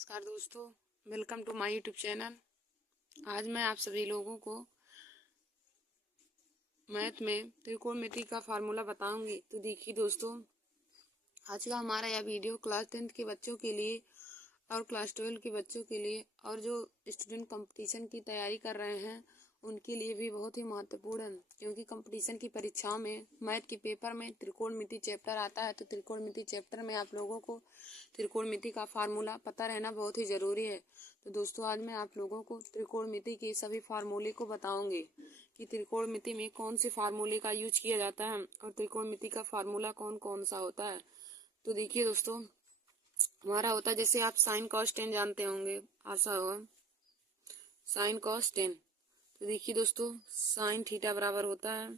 नमस्कार दोस्तों, welcome to my YouTube channel. आज मैं आप सभी लोगों को मैथ में त्रिकोणमिति का फार्मूला बताऊंगी। तो देखिए दोस्तों, आज का हमारा यह वीडियो क्लास 10th के बच्चों के लिए और क्लास 12 के बच्चों के लिए और जो स्टूडेंट कंपटीशन की तैयारी कर रहे हैं उनके लिए भी बहुत ही महत्वपूर्ण है, क्योंकि कंपटीशन की परीक्षाओं में मैथ के पेपर में त्रिकोणमिति चैप्टर आता है। तो त्रिकोणमिति चैप्टर में आप लोगों को त्रिकोणमिति का फार्मूला पता रहना बहुत ही ज़रूरी है। तो दोस्तों, आज मैं आप लोगों को त्रिकोणमिति के सभी फार्मूले को बताऊंगी कि त्रिकोणमिति में कौन से फार्मूले का यूज किया जाता है और त्रिकोणमिति का फार्मूला कौन कौन सा होता है। तो देखिए दोस्तों, हमारा होता है, जैसे आप साइन कॉस टेन जानते होंगे, आशा होगा, साइन कॉस टेन। तो देखिए दोस्तों, साइन थीटा बराबर होता है,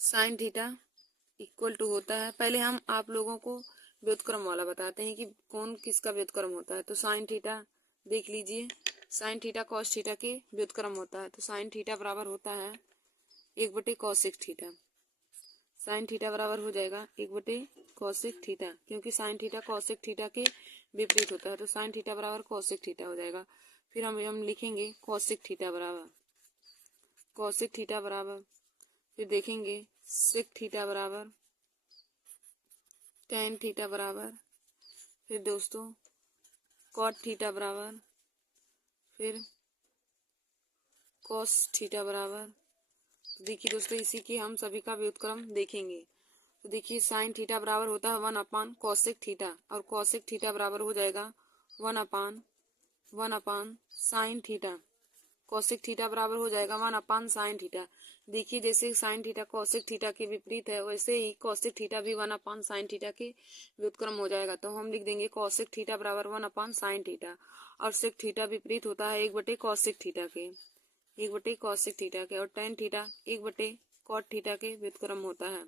साइन थीटा इक्वल टू होता है, पहले हम आप लोगों को व्युत्क्रम वाला बताते हैं कि कौन किसका व्युत्क्रम होता है। तो साइन थीटा देख लीजिए, साइन थीटा कॉस थीटा के व्युत्क्रम होता है। तो साइन थीटा बराबर होता है 1/cos cosec theta. Sine theta बराबर हो जाएगा 1/cos कॉसेक थीटा, क्योंकि साइन थीटा कॉसेक थीटा के विपरीत होता है। तो साइन थीटा बराबर कॉसेक थीटा हो जाएगा। फिर हम लिखेंगे कॉसेक थीटा बराबर कॉसेक थीटा बराबर, फिर देखेंगे सेक थीटा बराबर टेन थीटा बराबर, फिर दोस्तों कॉट थीटा बराबर, फिर कॉस थीटा बराबर। तो देखिए दोस्तों, इसी के हम सभी का व्युत्क्रम देखेंगे। तो देखिए साइन थीटा बराबर होता है 1/cos कॉसेक थीटा, और कॉसेक थीटा बराबर हो जाएगा 1/1 साइन थीटा। कॉसेक थीटा बराबर हो जाएगा 1/sin साइन थीटा। देखिए, जैसे साइन थीटा कॉसेक थीटा के विपरीत है, वैसे ही कॉसेक थीटा भी 1/sin साइन थीटा के व्युत्क्रम हो जाएगा। तो हम लिख देंगे कॉसेक थीटा बराबर 1/sin साइन थीटा, और सेक थीटा विपरीत होता है 1/cos कॉसेक थीटा के, 1/cos कॉसेक थीटा के, और tan theta 1/cot cot theta के व्युत्क्रम होता है।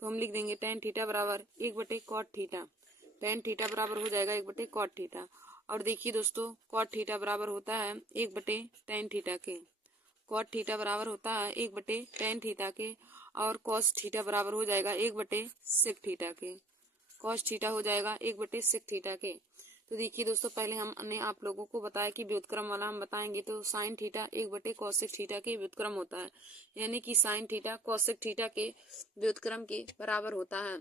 तो हम लिख देंगे टेन थीटा बराबर 1/cot cot theta. Ten theta बराबर हो जाएगा 1/cot कॉट थीटा। और देखिए दोस्तों, कॉट थीटा बराबर होता है 1/tan थीटा के, कॉट थीटा बराबर होता है 1/tan थीटा के, और कॉस थीटा बराबर हो जाएगा 1/sec थीटा के, कॉस थीटा हो जाएगा 1/sec थीटा के। तो देखिए दोस्तों, पहले हमने आप लोगों को बताया कि व्युत्क्रम वाला हम बताएंगे। तो साइन थीटा 1/cosec थीटा के व्युत्क्रम होता है, यानी कि साइन थीटा कॉसेक थीटा के व्युत्क्रम के बराबर होता है।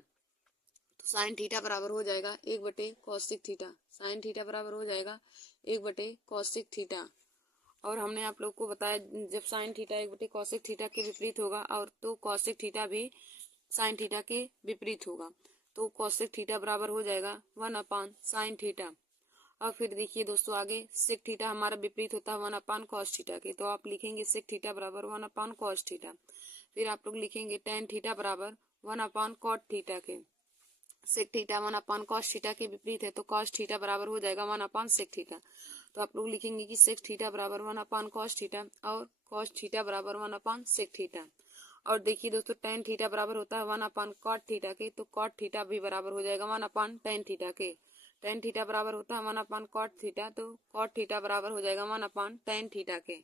तो साइन थीटा बराबर हो जाएगा 1/cosec थीटा, साइन थीटा बराबर हो जाएगा 1/cosec थीटा। और हमने आप लोग को बताया, जब साइन थीटा 1/cosec थीटा के विपरीत होगा और तो cosec थीटा भी साइन थीटा के विपरीत होगा। तो cosec थीटा बराबर हो जाएगा 1/sin थीटा। और फिर देखिए दोस्तों, आगे सेक थीटा हमारा विपरीत होता है 1/cos थीटा के, तो आप लिखेंगे सेक थीटा बराबर 1/cos थीटा। फिर आप लोग लिखेंगे tan थीटा बराबर 1/cot थीटा के। सेक थीटा 1/cos थीटा के विपरीत है, तो cos थीटा बराबर हो जाएगा 1/sec थीटा। तो आप लोग लिखेंगे कि सेक थीटा बराबर 1/cos थीटा और cos थीटा बराबर 1/sec थीटा। और देखिए दोस्तों, tan थीटा बराबर होता है 1/cot थीटा के, तो cot थीटा भी बराबर हो जाएगा 1/tan थीटा के। tan थीटा बराबर होता है 1/cot थीटा, तो cot थीटा बराबर हो जाएगा 1/tan थीटा के।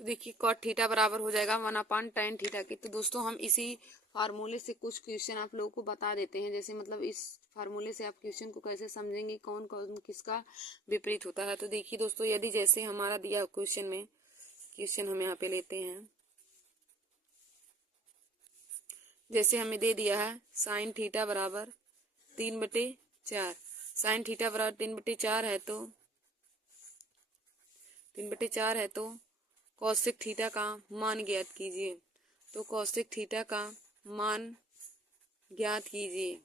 तो देखिए कॉट थीटा बराबर हो जाएगा 1/tan थीटा के। तो दोस्तों, हम इसी फार्मूले से कुछ क्वेश्चन आप लोगों को बता देते हैं, जैसे मतलब इस फार्मूले से आप क्वेश्चन को कैसे समझेंगे, कौन कौन किसका विपरीत होता है। तो देखिए दोस्तों, यदि जैसे हमारा दिया क्वेश्चन में, क्वेश्चन हम यहाँ पे लेते हैं, जैसे हमें दे दिया है साइन थीटा बराबर 3/4, साइन थीटा बराबर 3/4 है, तो 3/4 है, तो कॉसेक थीटा का मान ज्ञात कीजिए। तो कॉसेक थीटा का मान ज्ञात कीजिए,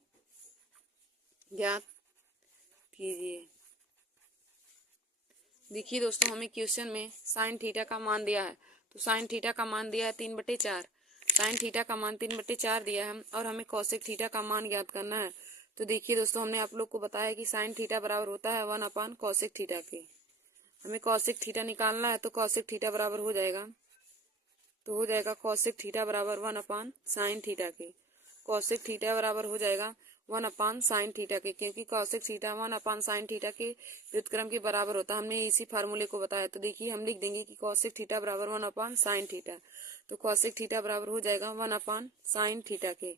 ज्ञात कीजिए। देखिए दोस्तों, हमें क्वेश्चन में साइन थीटा का मान दिया है, तो साइन थीटा का मान दिया है 3/4, साइन थीटा का मान 3/4 दिया है, और हमें कॉसेक थीटा का मान ज्ञात करना है। तो देखिए दोस्तों, हमने आप लोग को बताया कि साइन थीटा बराबर होता है 1/cosec थीटा के। हमें कॉसेक थीटा निकालना है, तो कॉसेक थीटा बराबर हो जाएगा, तो हो जाएगा कॉसेक थीटा बराबर 1/sin थीटा के। कॉसेक थीटा बराबर हो जाएगा 1/sin थीटा के, क्योंकि कॉसेक थीटा 1/sin थीटा के व्युत्क्रम के बराबर होता है। हमने इसी फार्मूले को बताया। तो देखिए, हम लिख देंगे कि कॉसेक थीटा बराबर 1/sin थीटा। तो कॉसेक थीटा बराबर हो जाएगा 1/sin थीटा के।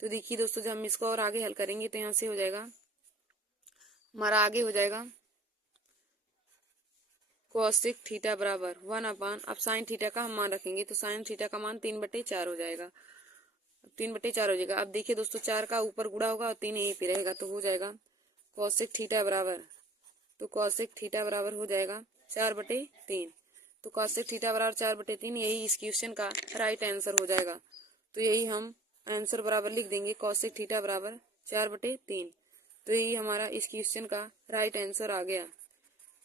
तो देखिए दोस्तों, जब हम इसको और आगे हल करेंगे तो यहाँ से हो जाएगा हमारा आगे हो जाएगा कॉसेक थीटा बराबर 1/। अब साइन थीटा का हम मान रखेंगे तो साइन थीटा का मान 3/4 हो जाएगा। 3/4 हो जाएगा। अब देखिए दोस्तों 4 का ऊपर गुणा होगा और 3 यहीं पे रहेगा तो हो जाएगा कॉसेक थीटा बराबर, तो कॉसेक थीटा बराबर हो जाएगा 4/3। तो कॉसेक थीटा बराबर 4/3 यही इस क्वेश्चन का राइट आंसर हो जाएगा। तो यही हम आंसर बराबर लिख देंगे कॉसेक थीटा बराबर 4/3। तो यही हमारा इस क्वेश्चन का राइट आंसर आ गया।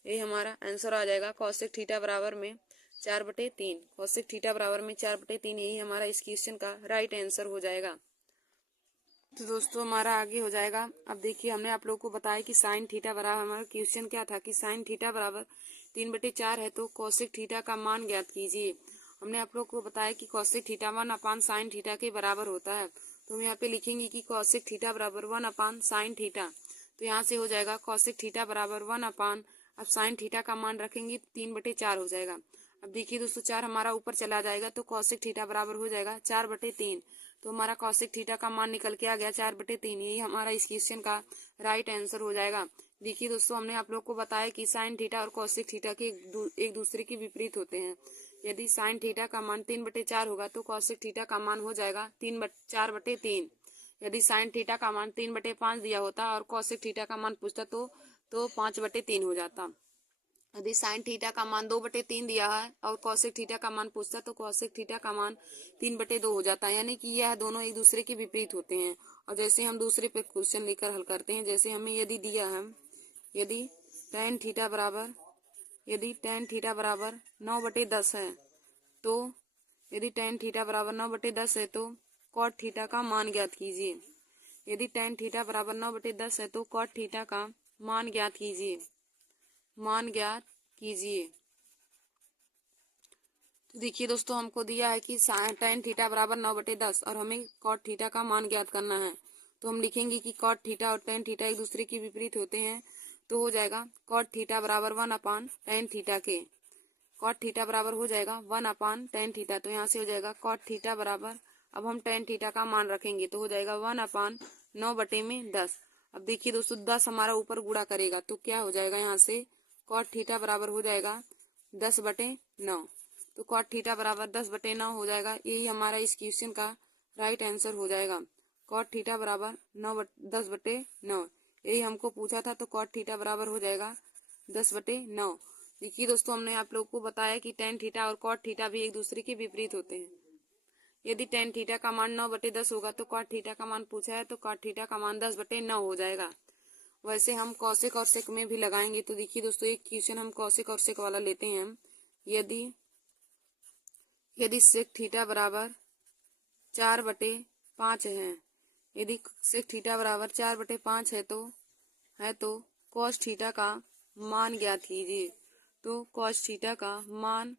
यही हमारा आंसर आ जाएगा कॉसेक थीटा बराबर में 4/3। कॉसेक थीटा बराबर में 4/3 यही हमारा इस क्वेश्चन का राइट आंसर हो जाएगा। तो दोस्तों हमारा आगे हो जाएगा। अब देखिए हमने आप लोगों को बताया कि साइन थीटा बराबर, हमारा क्वेश्चन क्या था कि साइन थीटा बराबर 3/4 है तो कॉसेक थीटा का मान ज्ञात कीजिए। हमने आप लोगों को बताया कि कॉसेक थीटा 1/sin थीटा के बराबर होता है। तो हम यहाँ पे लिखेंगे कि कॉसेक थीटा बराबर 1/sin थीटा। तो यहाँ से हो जाएगा कॉसेक थीटा बराबर 1/। अब साइन थीटा का मान रखेंगे 3/4 हो जाएगा। अब देखिए दोस्तों 4 हमारा ऊपर चला जाएगा तो कॉसेक थीटा बराबर हो जाएगा 4/3। तो हमारा कॉसेक थीटा का मान निकल के आ गया 4/3। यही हमारा इस क्वेश्चन का राइट आंसर हो जाएगा। देखिए दोस्तों हमने आप लोग को बताया कि साइन थीटा और कॉसेक थीटा के एक दूसरे के विपरीत होते हैं। यदि साइन थीटा का मान 3/4 होगा तो कॉसेक थीटा का मान हो जाएगा 4/3। यदि साइन थीटा का मान 3/5 दिया होता और कॉसेक थीटा का मान पूछता तो 5/3 हो जाता। यदि साइन थीटा का मान 2/3 दिया है और कॉसेक थीटा का मान पूछता तो कॉसेक थीटा का मान 3/2 हो जाता है। यानी कि यह दोनों एक दूसरे के विपरीत होते हैं। और जैसे हम दूसरे पे क्वेश्चन लेकर हल करते हैं, जैसे हमें यदि दिया है यदि tan थीटा बराबर 9/10 है तो यदि tan थीटा बराबर 9/10 है तो कॉट थीटा का मान ज्ञात कीजिए। यदि tan थीटा बराबर 9/10 है तो कॉट थीटा का मान ज्ञात कीजिए। तो देखिए दोस्तों हमको दिया है कि tan थीटा बराबर 9/10 और हमें कॉट थीटा का मान ज्ञात करना है। तो हम लिखेंगे कि कॉट थीटा और tan थीटा एक दूसरे के विपरीत होते हैं। तो हो जाएगा कॉट थीटा बराबर 1/tan थीटा के। कॉट थीटा बराबर हो जाएगा 1/tan थीटा। तो यहाँ से हो जाएगा कॉट थीटा बराबर, अब हम tan थीटा का मान रखेंगे तो हो जाएगा 1/9/10। अब देखिए दोस्तों 10 हमारा ऊपर गुणा करेगा तो क्या हो जाएगा, यहाँ से कॉट थीटा बराबर हो जाएगा 10/9। तो कॉट थीटा बराबर 10/9 हो जाएगा। यही हमारा इस क्वेश्चन का राइट आंसर हो जाएगा। कॉट थीटा बराबर 10/9 यही हमको पूछा था। तो कॉट थीटा बराबर हो जाएगा 10/9। देखिए दोस्तों हमने आप लोगों को बताया कि tan थीटा और कॉट थीटा भी एक दूसरे के विपरीत होते हैं। यदि tan थीटा का मान 9/10 होगा तो कॉट थीटा का मान पूछा है तो कॉट थीटा का मान 10/9 हो जाएगा। वैसे हम कॉसेक और सेक में भी लगाएंगे। तो देखिए दोस्तों एक क्वेश्चन हम कॉसेक और सेक वाला लेते हैं। यदि सेक थीटा बराबर 4/5 है, यदि सेक थीटा बराबर 4/5 है तो कॉस थीटा का मान ज्ञात कीजिए। तो कॉस थीटा का मान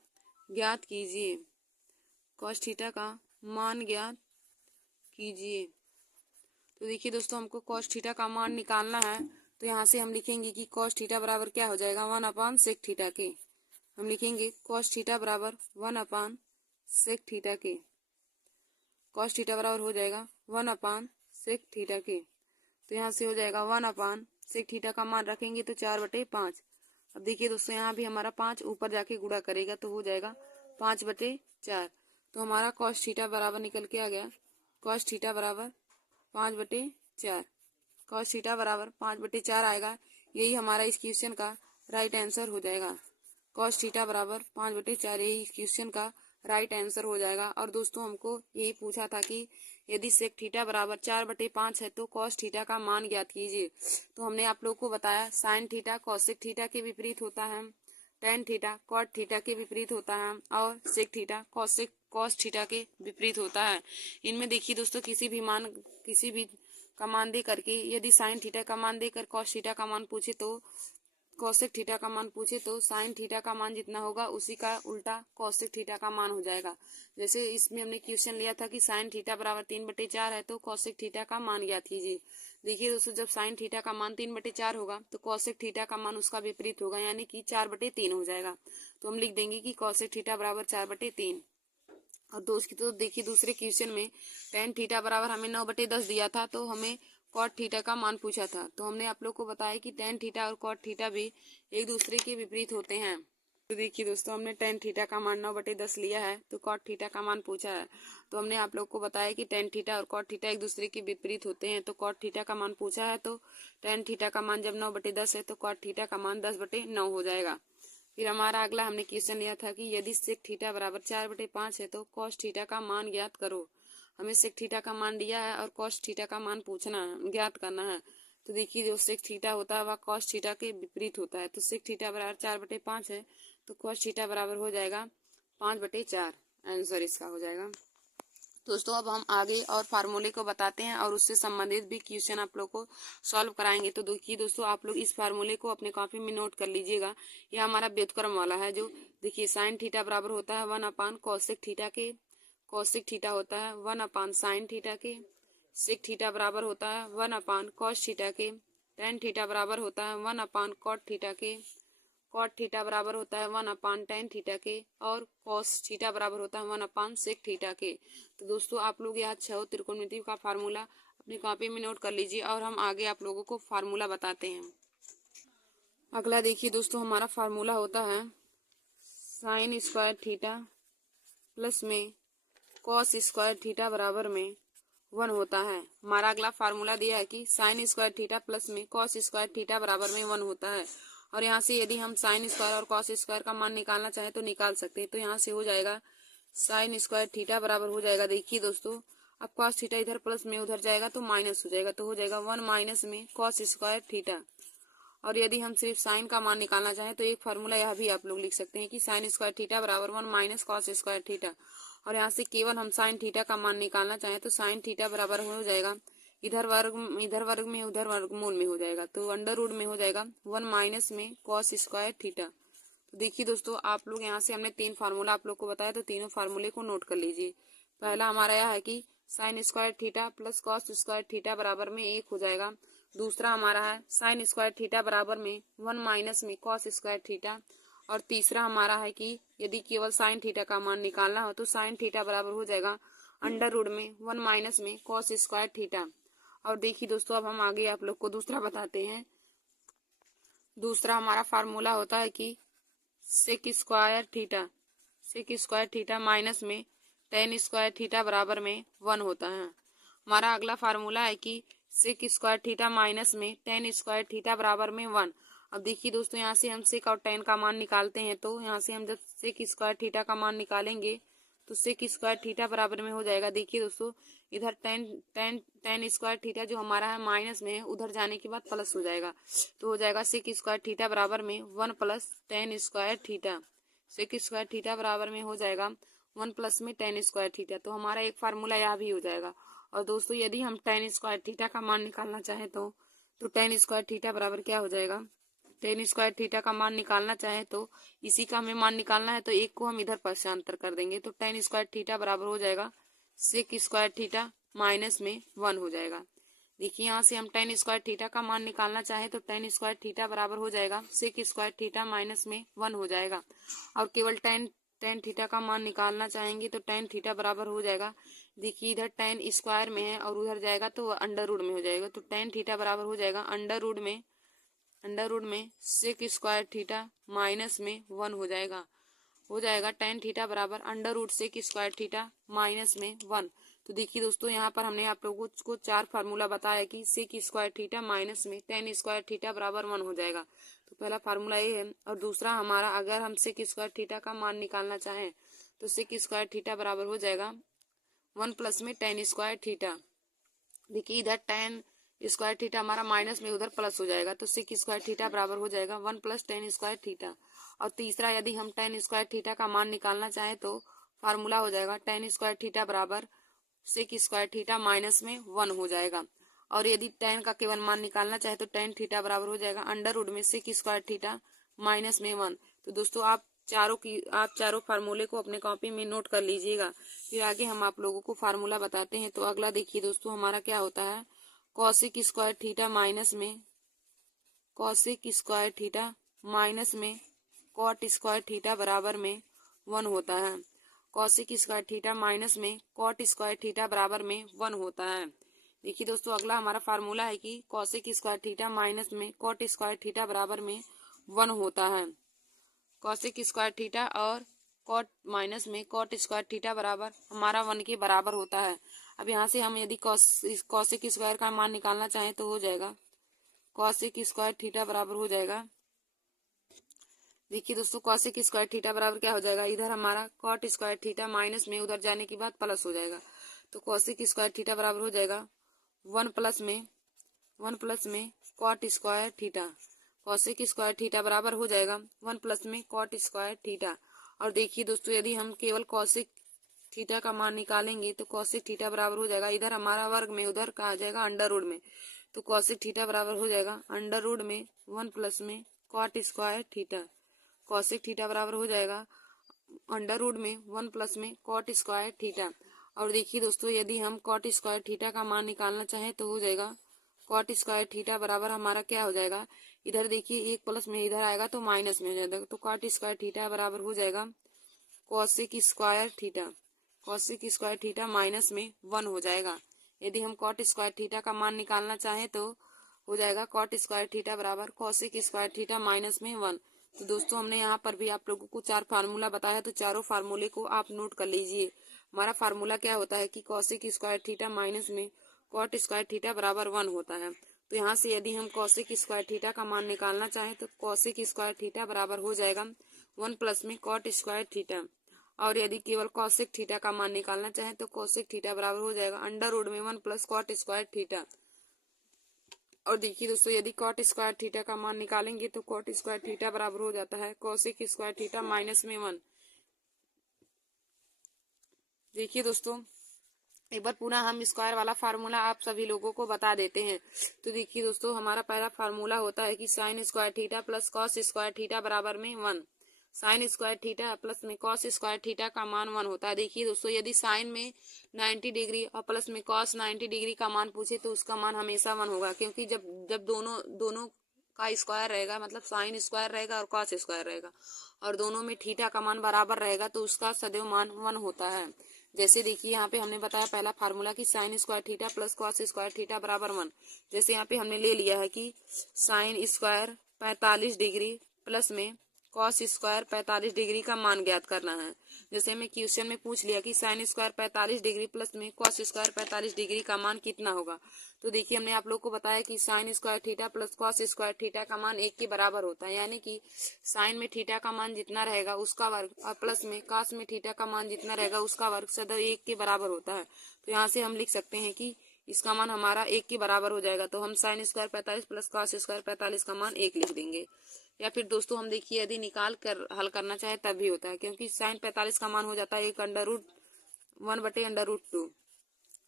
ज्ञात कीजिए। कॉस थीटा का मान ज्ञात कीजिए। तो देखिए दोस्तों हमको कॉस थीटा का मान निकालना है। तो यहाँ से हम लिखेंगे कि कॉस थीटा बराबर क्या हो जाएगा 1/सेक थीटा के। हम लिखेंगे कॉस थीटा बराबर 1/सेक थीटा के। कॉस थीटा बराबर हो जाएगा 1/सेक थीटा के। तो यहाँ से हो जाएगा 1/सेक थीटा का मान रखेंगे तो 4/5। अब देखिए दोस्तों यहाँ भी हमारा 5 ऊपर जाके गुणा करेगा तो हो जाएगा 5/4। तो हमारा कॉस थीटा बराबर निकल के आ गया कॉस थीटा बराबर 5/4। कॉस थीटा बराबर 5/4 आएगा। यही हमारा इस क्वेश्चन का राइट आंसर हो जाएगा। कॉस थीटा बराबर 5/4 यही इस क्वेश्चन का राइट आंसर हो जाएगा। और दोस्तों हमको यही पूछा था कि यदि सेक थीटा बराबर 4/5 है तो कॉस थीटा का मान ज्ञात कीजिए। तो हमने आप लोग को बताया साइन थीटा कॉसेक थीटा के विपरीत होता है, tan थीटा कॉट थीटा के विपरीत होता है और सेक थीटा कॉस थीटा के विपरीत होता है। इनमें देखिए दोस्तों किसी भी का मान दे करके यदि साइन थीटा का मान देकर कॉस थीटा का मान पूछे तो कॉसेक थीटा का मान पूछे तो साइन थीटा का मान जितना होगा उसी का उल्टा कॉसेक थीटा का मान हो जाएगा। जैसे इसमें हमने क्वेश्चन लिया था कि साइन थीटा बराबर 3/4 है तो कॉसेक थीटा का मान ज्ञात कीजिए। देखिए दोस्तों जब साइन थीटा का मान 3/4 होगा तो कॉसेक थीटा का मान उसका विपरीत होगा यानी कि 4/3 हो जाएगा। तो हम लिख देंगे कि कॉसेक थीटा बराबर 4/3। और दोस्त की तो देखिए दूसरे क्वेश्चन में tan थीटा बराबर हमें 9/10 दिया था तो हमें कॉट थीटा का मान पूछा था, तो हमने आप लोग को बताया कि टेन थीटा और कॉट थीटा भी एक दूसरे के विपरीत होते हैं। तो देखिए दोस्तों, हमने टेन थीटा का मान 9/10 लिया है, तो कॉट थीटा का मान पूछा है, तो हमने आप लोग को बताया कि टेन थीटा और कॉट थीटा एक दूसरे के विपरीत होते हैं। तो कॉट थीटा का मान पूछा है, तो टेन थीटा का मान जब 9/10 है तो कॉट थीटा का मान 10/9 हो जाएगा। फिर हमारा अगला हमने क्वेश्चन लिया था कि यदि सेक थीटा बराबर 4/5 है तो कॉस थीटा का मान ज्ञात करो। हमें सेक थीटा का मान दिया है और कॉस थीटा का मान पूछना है, ज्ञात करना है। तो देखिए, जो सेक थीटा होता है वह कॉस थीटा के विपरीत होता है। तो सेक थीटा बराबर 4/5 है, तो कॉस थीटा बराबर हो जाएगा 5/4। आंसर इसका हो जाएगा। दोस्तों, अब हम आगे और फार्मूले को बताते हैं और उससे संबंधित भी क्वेश्चन आप लोग को सॉल्व कराएंगे। तो देखिए दोस्तों, आप लोग इस फार्मूले को अपने कॉपी में नोट कर लीजिएगा। यह हमारा व्युत्क्रम वाला है। जो देखिए, साइन थीटा बराबर होता है 1 कॉसेक थीटा के, कॉसेक थीटा होता है 1 साइन थीटा के, सेक थीटा बराबर होता है 1 कॉस थीटा के, टेन थीटा बराबर होता है 1 कॉट थीटा के, कॉट थीटा बराबर होता है 1/tan थीटा के, और कॉस थीटा बराबर होता है 1/sec थीटा के। तो दोस्तों, आप लोग यह छह त्रिकोणमिति का फार्मूला अपनी कॉपी में नोट कर लीजिए और हम आगे आप लोगों को फार्मूला बताते हैं। अगला देखिए दोस्तों, हमारा फार्मूला होता है साइन स्क्वायर थीटा प्लस में कॉस स्क्वायर थीटा बराबर में 1 होता है। हमारा अगला फार्मूला दिया है कि साइन स्क्वायर थीटा प्लस में कॉस स्क्वायर थीटा बराबर में 1 होता है। और यहाँ से यदि हम साइन स्क्वायर और कॉस स्क्वायर का मान निकालना चाहें तो निकाल सकते हैं। तो यहाँ से हो जाएगा साइन स्क्वायर थीटा बराबर हो जाएगा, देखिए दोस्तों, अब कॉस थीटा इधर प्लस में उधर जाएगा तो माइनस हो जाएगा, तो हो जाएगा 1 माइनस में कॉस स्क्वायर थीटा। और यदि हम सिर्फ साइन का मान निकालना चाहें तो एक फार्मूला यह भी आप लोग लिख सकते हैं कि साइन स्क्वायर थीटा बराबर 1 माइनस कॉस स्क्वायर थीटा। और यहाँ से केवल हम साइन थीटा का मान निकालना चाहें तो साइन थीटा बराबर हो जाएगा, इधर वर्ग में उधर वर्गमूल में हो जाएगा, तो अंडर रूट में हो जाएगा 1 माइनस में कॉस स्क्वायर थीटा। तो देखिए दोस्तों, आप लोग यहाँ से हमने 3 फार्मूला आप लोग को बताया, तो तीनों फार्मूले को नोट कर लीजिए। पहला हमारा यह है कि sine square theta plus cos square theta बराबर में 1 हो जाएगा। दूसरा हमारा है साइन स्क्वायर थीटा बराबर में 1 माइनस में कॉस स्क्वायर थीटा। और तीसरा हमारा है कि यदि केवल साइन थीटा का मान निकालना हो तो साइन थीटा बराबर हो जाएगा अंडर रूट में 1 माइनस में कॉस स्क्वायर थीटा। और देखिए दोस्तों, अब हम आगे आप लोग को दूसरा बताते हैं। दूसरा हमारा फार्मूला होता है कि सेक स्क्वायर थीटा माइनस में टेन स्क्वायर थीटा बराबर में 1 होता है। हमारा अगला फार्मूला है कि सेक स्क्वायर थीटा माइनस में टेन स्क्वायर थीटा बराबर में 1। अब देखिए दोस्तों, यहाँ से हम सेक और टेन का मान निकालते हैं, तो यहाँ से हम जब सेक स्क्वायर थीटा का मान निकालेंगे तो सेक स्क्वायर थीटा बराबर में हो जाएगा, देखिए दोस्तों, इधर टेन स्क्वायर थीटा जो हमारा है माइनस में है, उधर जाने के बाद प्लस हो जाएगा, तो हो जाएगा सेक स्क्वायर थीटा बराबर में 1 plus tan square theta. Sec square theta बराबर में हो जाएगा 1 प्लस में टेन स्क्वायर थीटा। तो हमारा एक फार्मूला यह भी हो जाएगा। और दोस्तों, यदि हम टेन स्क्वायर थीटा का मान निकालना चाहें तो टेन स्क्वायर थीटा बराबर क्या हो जाएगा, टेन स्क्वायर थीटा का मान निकालना चाहे तो इसी का हमें मान निकालना है, तो एक को हम इधर पक्षांतर कर देंगे, तो टेन स्क्वायर थीटा बराबर हो जाएगा सेक स्क्वायर थीटा माइनस में 1 हो जाएगा। देखिए, यहाँ से हम टेन स्क्वायर थीटा का मान निकालना चाहे तो टेन स्क्वायर थीटा बराबर हो जाएगा सेक स्क्वायर थीटा माइनस में 1 हो जाएगा। और केवल टेन थीटा का मान निकालना चाहेंगे तो टेन थीटा बराबर हो जाएगा, देखिए इधर टेन स्क्वायर में है और उधर जाएगा तो अंडर रूट में हो जाएगा, तो टेन थीटा बराबर हो जाएगा अंडर रूट में सेक स्क्वायर थीटा माइनस में 1 हो जाएगा टेन थीटा बराबर under root sec square theta minus में 1। तो देखिए दोस्तों, यहाँ पर हमने आप लोगों को 4 फार्मूला बताया कि सेक स्क्वायर थीटा माइनस में टेन स्क्वायर थीटा बराबर 1 हो जाएगा। तो पहला फार्मूला ये है। और दूसरा हमारा, अगर हम सेक स्क्वायर थीटा का मान निकालना चाहें तो सेक स्क्वायर थीटा बराबर हो जाएगा 1 प्लस में टेन स्क्वायर थीटा। देखिए, इधर टेन स्क्वायर थीटा हमारा माइनस में उधर प्लस हो जाएगा, तो सेक स्क्वायर थीटा बराबर हो जाएगा 1 प्लस टेन स्क्वायर थीटा। और तीसरा, यदि हम टेन स्क्वायर थीटा का मान निकालना चाहें तो फार्मूला हो जाएगा टेन स्क्वायर थीटा बराबर सेक स्क्वायर थीटा माइनस में 1 हो जाएगा। और यदि टेन का केवल मान निकालना चाहे तो टेन थीटा बराबर हो जाएगा अंडर रूट में सेक स्क्वायर थीटा माइनस में 1। तो दोस्तों, आप चारों फार्मूले को अपने कॉपी में नोट कर लीजिएगा। फिर आगे हम आप लोगों को फार्मूला बताते हैं। तो अगला देखिए दोस्तों, हमारा क्या होता है, कॉसेक स्क्वायर थीटा माइनस में कॉट स्क्वायर थीटा बराबर में 1 होता है। कॉसेक स्क्वायर थीटा माइनस में कॉट स्क्वायर थीटा बराबर में 1 होता है। देखिए दोस्तों, अगला हमारा फार्मूला है कि कॉसेक स्क्वायर थीटा माइनस में कॉट स्क्वायर थीटा बराबर में 1 होता है। कॉसेक स्क्वायर थीटा और कॉट माइनस में कॉट स्क्वायर थीटा बराबर हमारा 1 के बराबर होता है। अब यहाँ से हम यदि कॉसेक स्क्वायर का मान निकालना चाहें तो हो जाएगा कॉसेक स्क्वायर थीटा बराबर हो जाएगा। देखिए दोस्तों, कॉसेक स्क्वायर थीटा बराबर क्या हो जाएगा, इधर हमारा कॉट स्क्वायर थीटा माइनस में उधर जाने के बाद प्लस हो जाएगा। तो कॉसेक स्क्वायर थीटा बराबर हो जाएगा 1 प्लस में cot square theta. Cosec square theta बराबर हो जाएगा 1 प्लस में कॉट स्क्वायर थीटा। और देखिए दोस्तों, यदि हम केवल कॉसेक थीटा का मान निकालेंगे तो कॉसेक थीटा बराबर हो जाएगा, इधर हमारा वर्ग में उधर कहा जाएगा अंडर रूट में। तो कॉसेक थीटा बराबर हो जाएगा अंडर रूट में 1 प्लस में cot square theta. Cosec theta बराबर हो जाएगा अंडर रूट में 1 प्लस में कॉट स्क्वायर थीटा। और देखिए दोस्तों, यदि हम कॉट स्क्वायर थीटा का मान निकालना चाहें तो हो जाएगा कॉट स्क्वायर थीटा बराबर हमारा क्या हो जाएगा, इधर देखिए 1 प्लस में इधर आएगा तो माइनस में हो जाएगा। तो कॉट स्क्वायर थीटा बराबर हो जाएगा cosec square theta. Cosec square theta minus में 1 हो जाएगा। यदि हम कॉट स्क्वायर थीटा का मान निकालना चाहें तो हो जाएगा कॉट स्क्वायर थीटा बराबर कॉसेक स्क्वायर थीटा माइनस में 1। तो दोस्तों, हमने यहाँ पर भी आप लोगों को 4 फार्मूला बताया, तो चारों फार्मूले को आप नोट कर लीजिए। हमारा फार्मूला क्या होता है कि कॉसेक स्क्वायर थीटा माइनस में कॉट स्क्वायर थीटा बराबर 1 होता है। तो यहाँ से यदि हम कॉसेक स्क्वायर थीटा का मान निकालना चाहें तो कॉसेक स्क्वायर थीटा बराबर हो जाएगा 1 प्लस में कॉट स्क्वायर थीटा। और यदि केवल कॉसेक थीटा का मान निकालना चाहें तो कॉसेक थीटा बराबर हो जाएगा अंडर रूट में 1 प्लस कॉट स्क्वायर थीटा। और देखिए दोस्तों, यदि कॉट स्क्वायर थीटा का मान निकालेंगे तो कॉट स्क्वायर थीटा बराबर हो जाता है कॉसेक स्क्वायर थीटा माइनस में 1। देखिए दोस्तों, एक बार पुनः हम स्क्वायर वाला फार्मूला आप सभी लोगों को बता देते हैं। तो देखिए दोस्तों, हमारा पहला फार्मूला होता है कि sine square theta plus cos square theta बराबर में 1। साइन स्क्वायर थीटा प्लस में कॉस स्क्वायर थीटा का मान 1 होता है। देखिए दोस्तों, यदि साइन में 90 डिग्री और प्लस में कॉस 90 डिग्री का मान पूछे तो उसका मान हमेशा 1 होगा, क्योंकि जब जब दोनों का स्क्वायर रहेगा, मतलब साइन स्क्वायर रहेगा और कॉस स्क्वायर रहेगा, और दोनों में थीटा का मान बराबर रहेगा तो उसका सदैव मान 1 होता है। जैसे देखिए, यहाँ पे हमने बताया पहला फार्मूला कि sine square theta plus cos square theta बराबर 1। जैसे यहाँ पे हमने ले लिया है कि साइन स्क्वायर 45 डिग्री प्लस में कॉस स्क्वायर 45 डिग्री का मान ज्ञात करना है। जैसे हमें क्वेश्चन में पूछ लिया कि साइन स्क्वायर 45 डिग्री प्लस में कॉस स्क्वायर 45 डिग्री का मान कितना होगा। तो देखिए, हमने आप लोग को बताया कि sine square theta plus cos square theta का मान 1 के बराबर होता है, यानी कि साइन में थीटा का मान जितना रहेगा उसका वर्ग और प्लस में कॉस में थीटा का मान जितना रहेगा उसका वर्ग सदैव 1 के बराबर होता है। तो यहाँ से हम लिख सकते हैं कि इसका मान हमारा 1 के बराबर हो जाएगा। तो हम sine square 45 plus cos square 45 का मान 1 लिख देंगे। या फिर दोस्तों, हम देखिए यदि निकाल कर हल करना चाहे तब भी होता है, क्योंकि साइन 45 का मान हो जाता है 1 अंडर रूट 1 बटे अंडर रूट 2।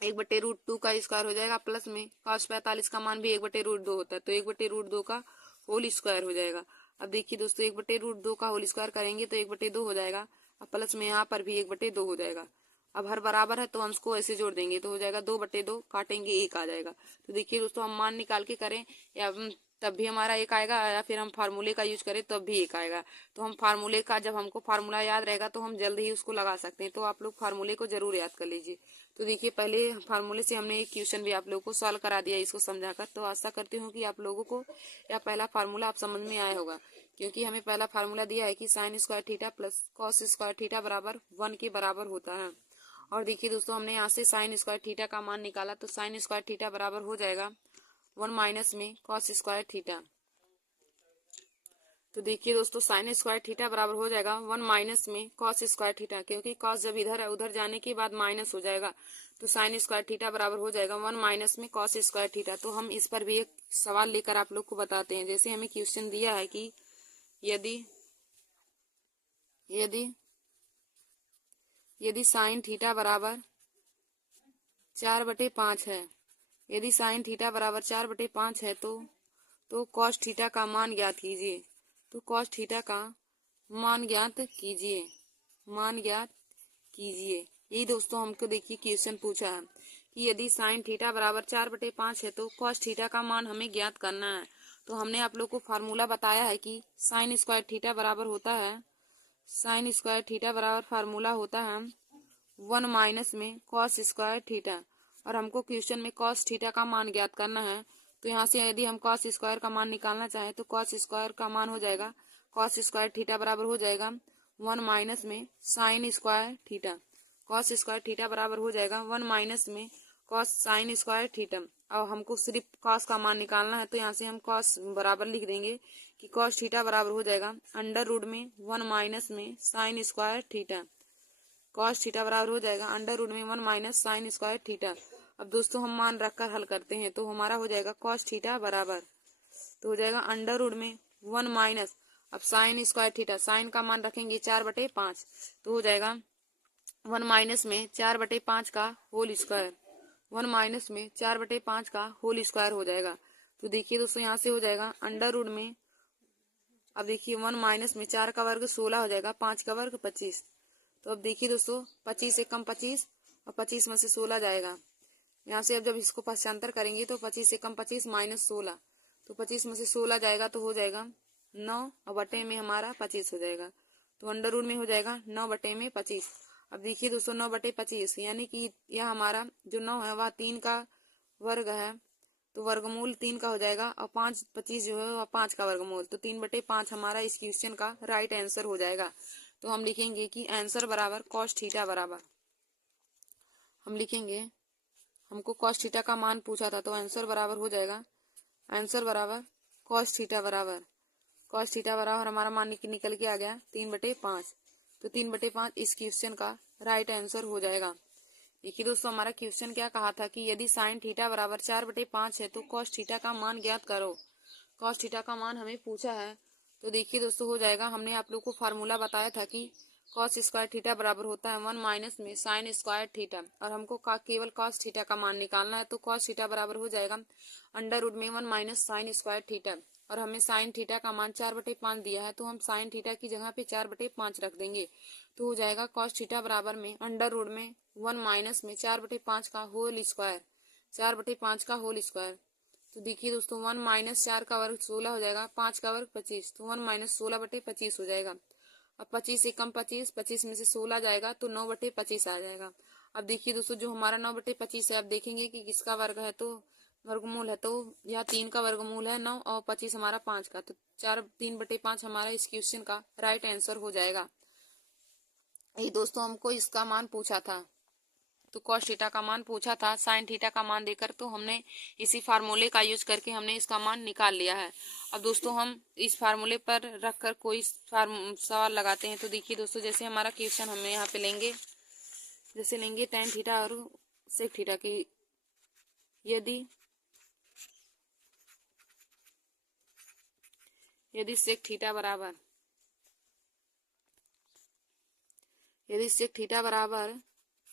1 बटे रूट 2 का स्क्वायर हो जाएगा, प्लस में कॉस 45 का मान भी 1 बटे रूट 2 होता है, तो 1 बटे रूट 2 का होल स्क्वायर हो जाएगा। अब देखिए दोस्तों, 1 बटे रूट 2 का होल स्क्वायर करेंगे तो 1 बटे 2 हो जाएगा, अब प्लस में यहाँ पर भी 1 बटे 2 हो जाएगा। अब हर बराबर है तो हम इसको ऐसे जोड़ देंगे तो हो जाएगा 2 बटे 2, काटेंगे 1 आ जाएगा। तो देखिए दोस्तों, हम मान निकाल के करें या तब भी हमारा 1 आएगा, या फिर हम फार्मूले का यूज करें तब भी 1 आएगा। तो हम फार्मूले का, जब हमको फार्मूला याद रहेगा तो हम जल्द ही उसको लगा सकते हैं। तो आप लोग फार्मूले को जरूर याद कर लीजिए। तो देखिए, पहले फार्मूले से हमने एक क्वेश्चन भी आप लोगों को सॉल्व करा दिया इसको समझाकर। तो आशा करती हूँ कि आप लोगों को यह पहला फार्मूला आप समझ में आया होगा, क्योंकि हमें पहला फार्मूला दिया है कि sine square theta plus cos square theta बराबर 1 के बराबर होता है। और देखिए दोस्तों, हमने यहाँ से साइन स्क्वायर थीटा का मान निकाला, तो साइन स्क्वायर थीटा बराबर हो जाएगा 1 माइनस में कॉस स्क्वायर थीटा। तो देखिए दोस्तों, साइन स्क्वायर थीटा बराबर हो जाएगा 1 माइनस में कॉस स्क्वायर थीटा, क्योंकि कॉस जब इधर है उधर जाने के बाद माइनस हो जाएगा। तो साइन स्क्वायर थीटा बराबर हो जाएगा 1 माइनस में कॉस स्क्वायर थीटा। तो हम इस पर भी एक सवाल लेकर आप लोग को बताते हैं। जैसे हमें क्वेश्चन दिया है कि यदि यदि यदि साइन थीटा बराबर 4/5 है, यदि साइन थीटा बराबर 4/5 है तो कॉस थीटा का मान ज्ञात कीजिए। तो कॉस थीटा का मान ज्ञात कीजिए, मान ज्ञात कीजिए। यही दोस्तों हमको देखिए क्वेश्चन पूछा है कि यदि साइन थीटा बराबर 4/5 है तो कॉस थीटा का मान हमें ज्ञात करना है। तो हमने आप लोग को फार्मूला बताया है कि साइन स्क्वायर थीटा बराबर होता है, साइन स्क्वायर थीटा बराबर फार्मूला होता है 1 माइनस में कॉस स्क्वायर थीटा। और हमको क्वेश्चन में कॉस थीटा का मान ज्ञात करना है। तो यहाँ से यदि हम कॉस स्क्वायर का मान निकालना चाहें तो कॉस स्क्वायर का मान हो जाएगा कॉस स्क्वायर थीटा बराबर हो जाएगा 1 माइनस में sine square theta. Cos square theta बराबर हो जाएगा 1 माइनस में कॉस साइन स्क्वायर थीटा। अब हमको सिर्फ कॉस का मान निकालना है, तो यहाँ से हम कॉस बराबर लिख देंगे कि कॉस थीटा बराबर हो जाएगा अंडर रूट में 1 माइनस में sine square theta. Cos theta बराबर हो जाएगा अंडर रूट में 1 माइनस साइन स्क्वायर थीटा। अब दोस्तों हम मान रखकर हल करते हैं, तो हमारा हो जाएगा कॉस थीटा बराबर, तो हो जाएगा अंडर रूट में 1 माइनस, अब साइन स्क्वायर थीटा, साइन का मान रखेंगे 4/5, तो हो जाएगा 1 माइनस में 4/5 का होल स्क्वायर, 1 माइनस में 4/5 का होल स्क्वायर हो जाएगा। तो देखिए दोस्तों यहाँ से हो जाएगा अंडर रूट में, अब देखिए 1 माइनस में 4 का वर्ग 16 हो जाएगा, 5 का वर्ग 25। तो अब देखिए दोस्तों 25 से कम 25 और 25 में से 16 जाएगा। यहाँ से अब जब इसको पक्षांतर करेंगे तो 25 से कम 25 माइनस 16, तो 25 में से 16 जाएगा तो हो जाएगा 9 और बटे में हमारा 25 हो जाएगा। तो अंडर रूट में हो जाएगा 9 बटे में 25। अब देखिए दोस्तों 9 बटे 25 यानी कि यह हमारा जो 9 है वह 3 का वर्ग है, तो वर्गमूल 3 का हो जाएगा, और 5 25 जो है वह 5 का वर्गमूल, तो 3/5 हमारा इस क्वेश्चन का राइट आंसर हो जाएगा। तो हम लिखेंगे कि आंसर बराबर कॉस थीटा बराबर, हम लिखेंगे हमको कॉस थीटा का मान पूछा था, तो आंसर बराबर हो जाएगा आंसर बराबर कॉस थीटा बराबर, कॉस थीटा बराबर हमारा मान निकल के आ गया 3/5। तो 3/5 इस क्वेश्चन का राइट आंसर हो जाएगा। देखिए दोस्तों हमारा क्वेश्चन क्या कहा था कि यदि साइन थीटा बराबर 4/5 है तो कॉस थीटा का मान ज्ञात करो। कॉस थीटा का मान हमें पूछा है, तो देखिए दोस्तों हो जाएगा, हमने आप लोग को फार्मूला बताया था कि कॉस स्क्वायर थीटा बराबर होता है 1 माइनस में साइन स्क्वायर थीटा, और हमको केवल कॉस थीटा का मान निकालना है। तो कॉस थीटा बराबर हो जाएगा अंडर रूट में 1 माइनस साइन स्क्वायर थीटा, और हमें साइन थीटा का मान 4/5 दिया है, तो हम साइन थीटा की जगह पे 4/5 रख देंगे। तो हो जाएगा कॉस थीटा बराबर में अंडर रूट में 1 माइनस में 4/5 का होल स्क्वायर, 4/5 का होल स्क्वायर। तो देखिए दोस्तों 1 माइनस 4 का वर्ग 16 हो जाएगा, 5 का वर्ग 25, तो 1 माइनस 16/25 हो जाएगा। अब 25 से कम 25, 25 में से 16 जाएगा तो 9/25 आ जाएगा। अब देखिए दोस्तों जो हमारा 9/25 है, अब देखेंगे कि किसका वर्ग है, तो वर्गमूल है, तो यह 3 का वर्गमूल है 9 और 25 हमारा 5 का, तो 3/5 हमारा इस क्वेश्चन का राइट आंसर हो जाएगा। ये दोस्तों हमको इसका मान पूछा था, तो कॉस थीटा का मान पूछा था साइन थीटा का मान देकर, तो हमने इसी फार्मूले का यूज करके हमने इसका मान निकाल लिया है। अब दोस्तों हम इस फार्मूले पर रखकर कोई सवाल लगाते हैं। तो देखिए दोस्तों जैसे हमारा क्वेश्चन हमें यहाँ पे लेंगे, जैसे लेंगे tan थीटा और सेक थीटा की, यदि सेक थीटा बराबर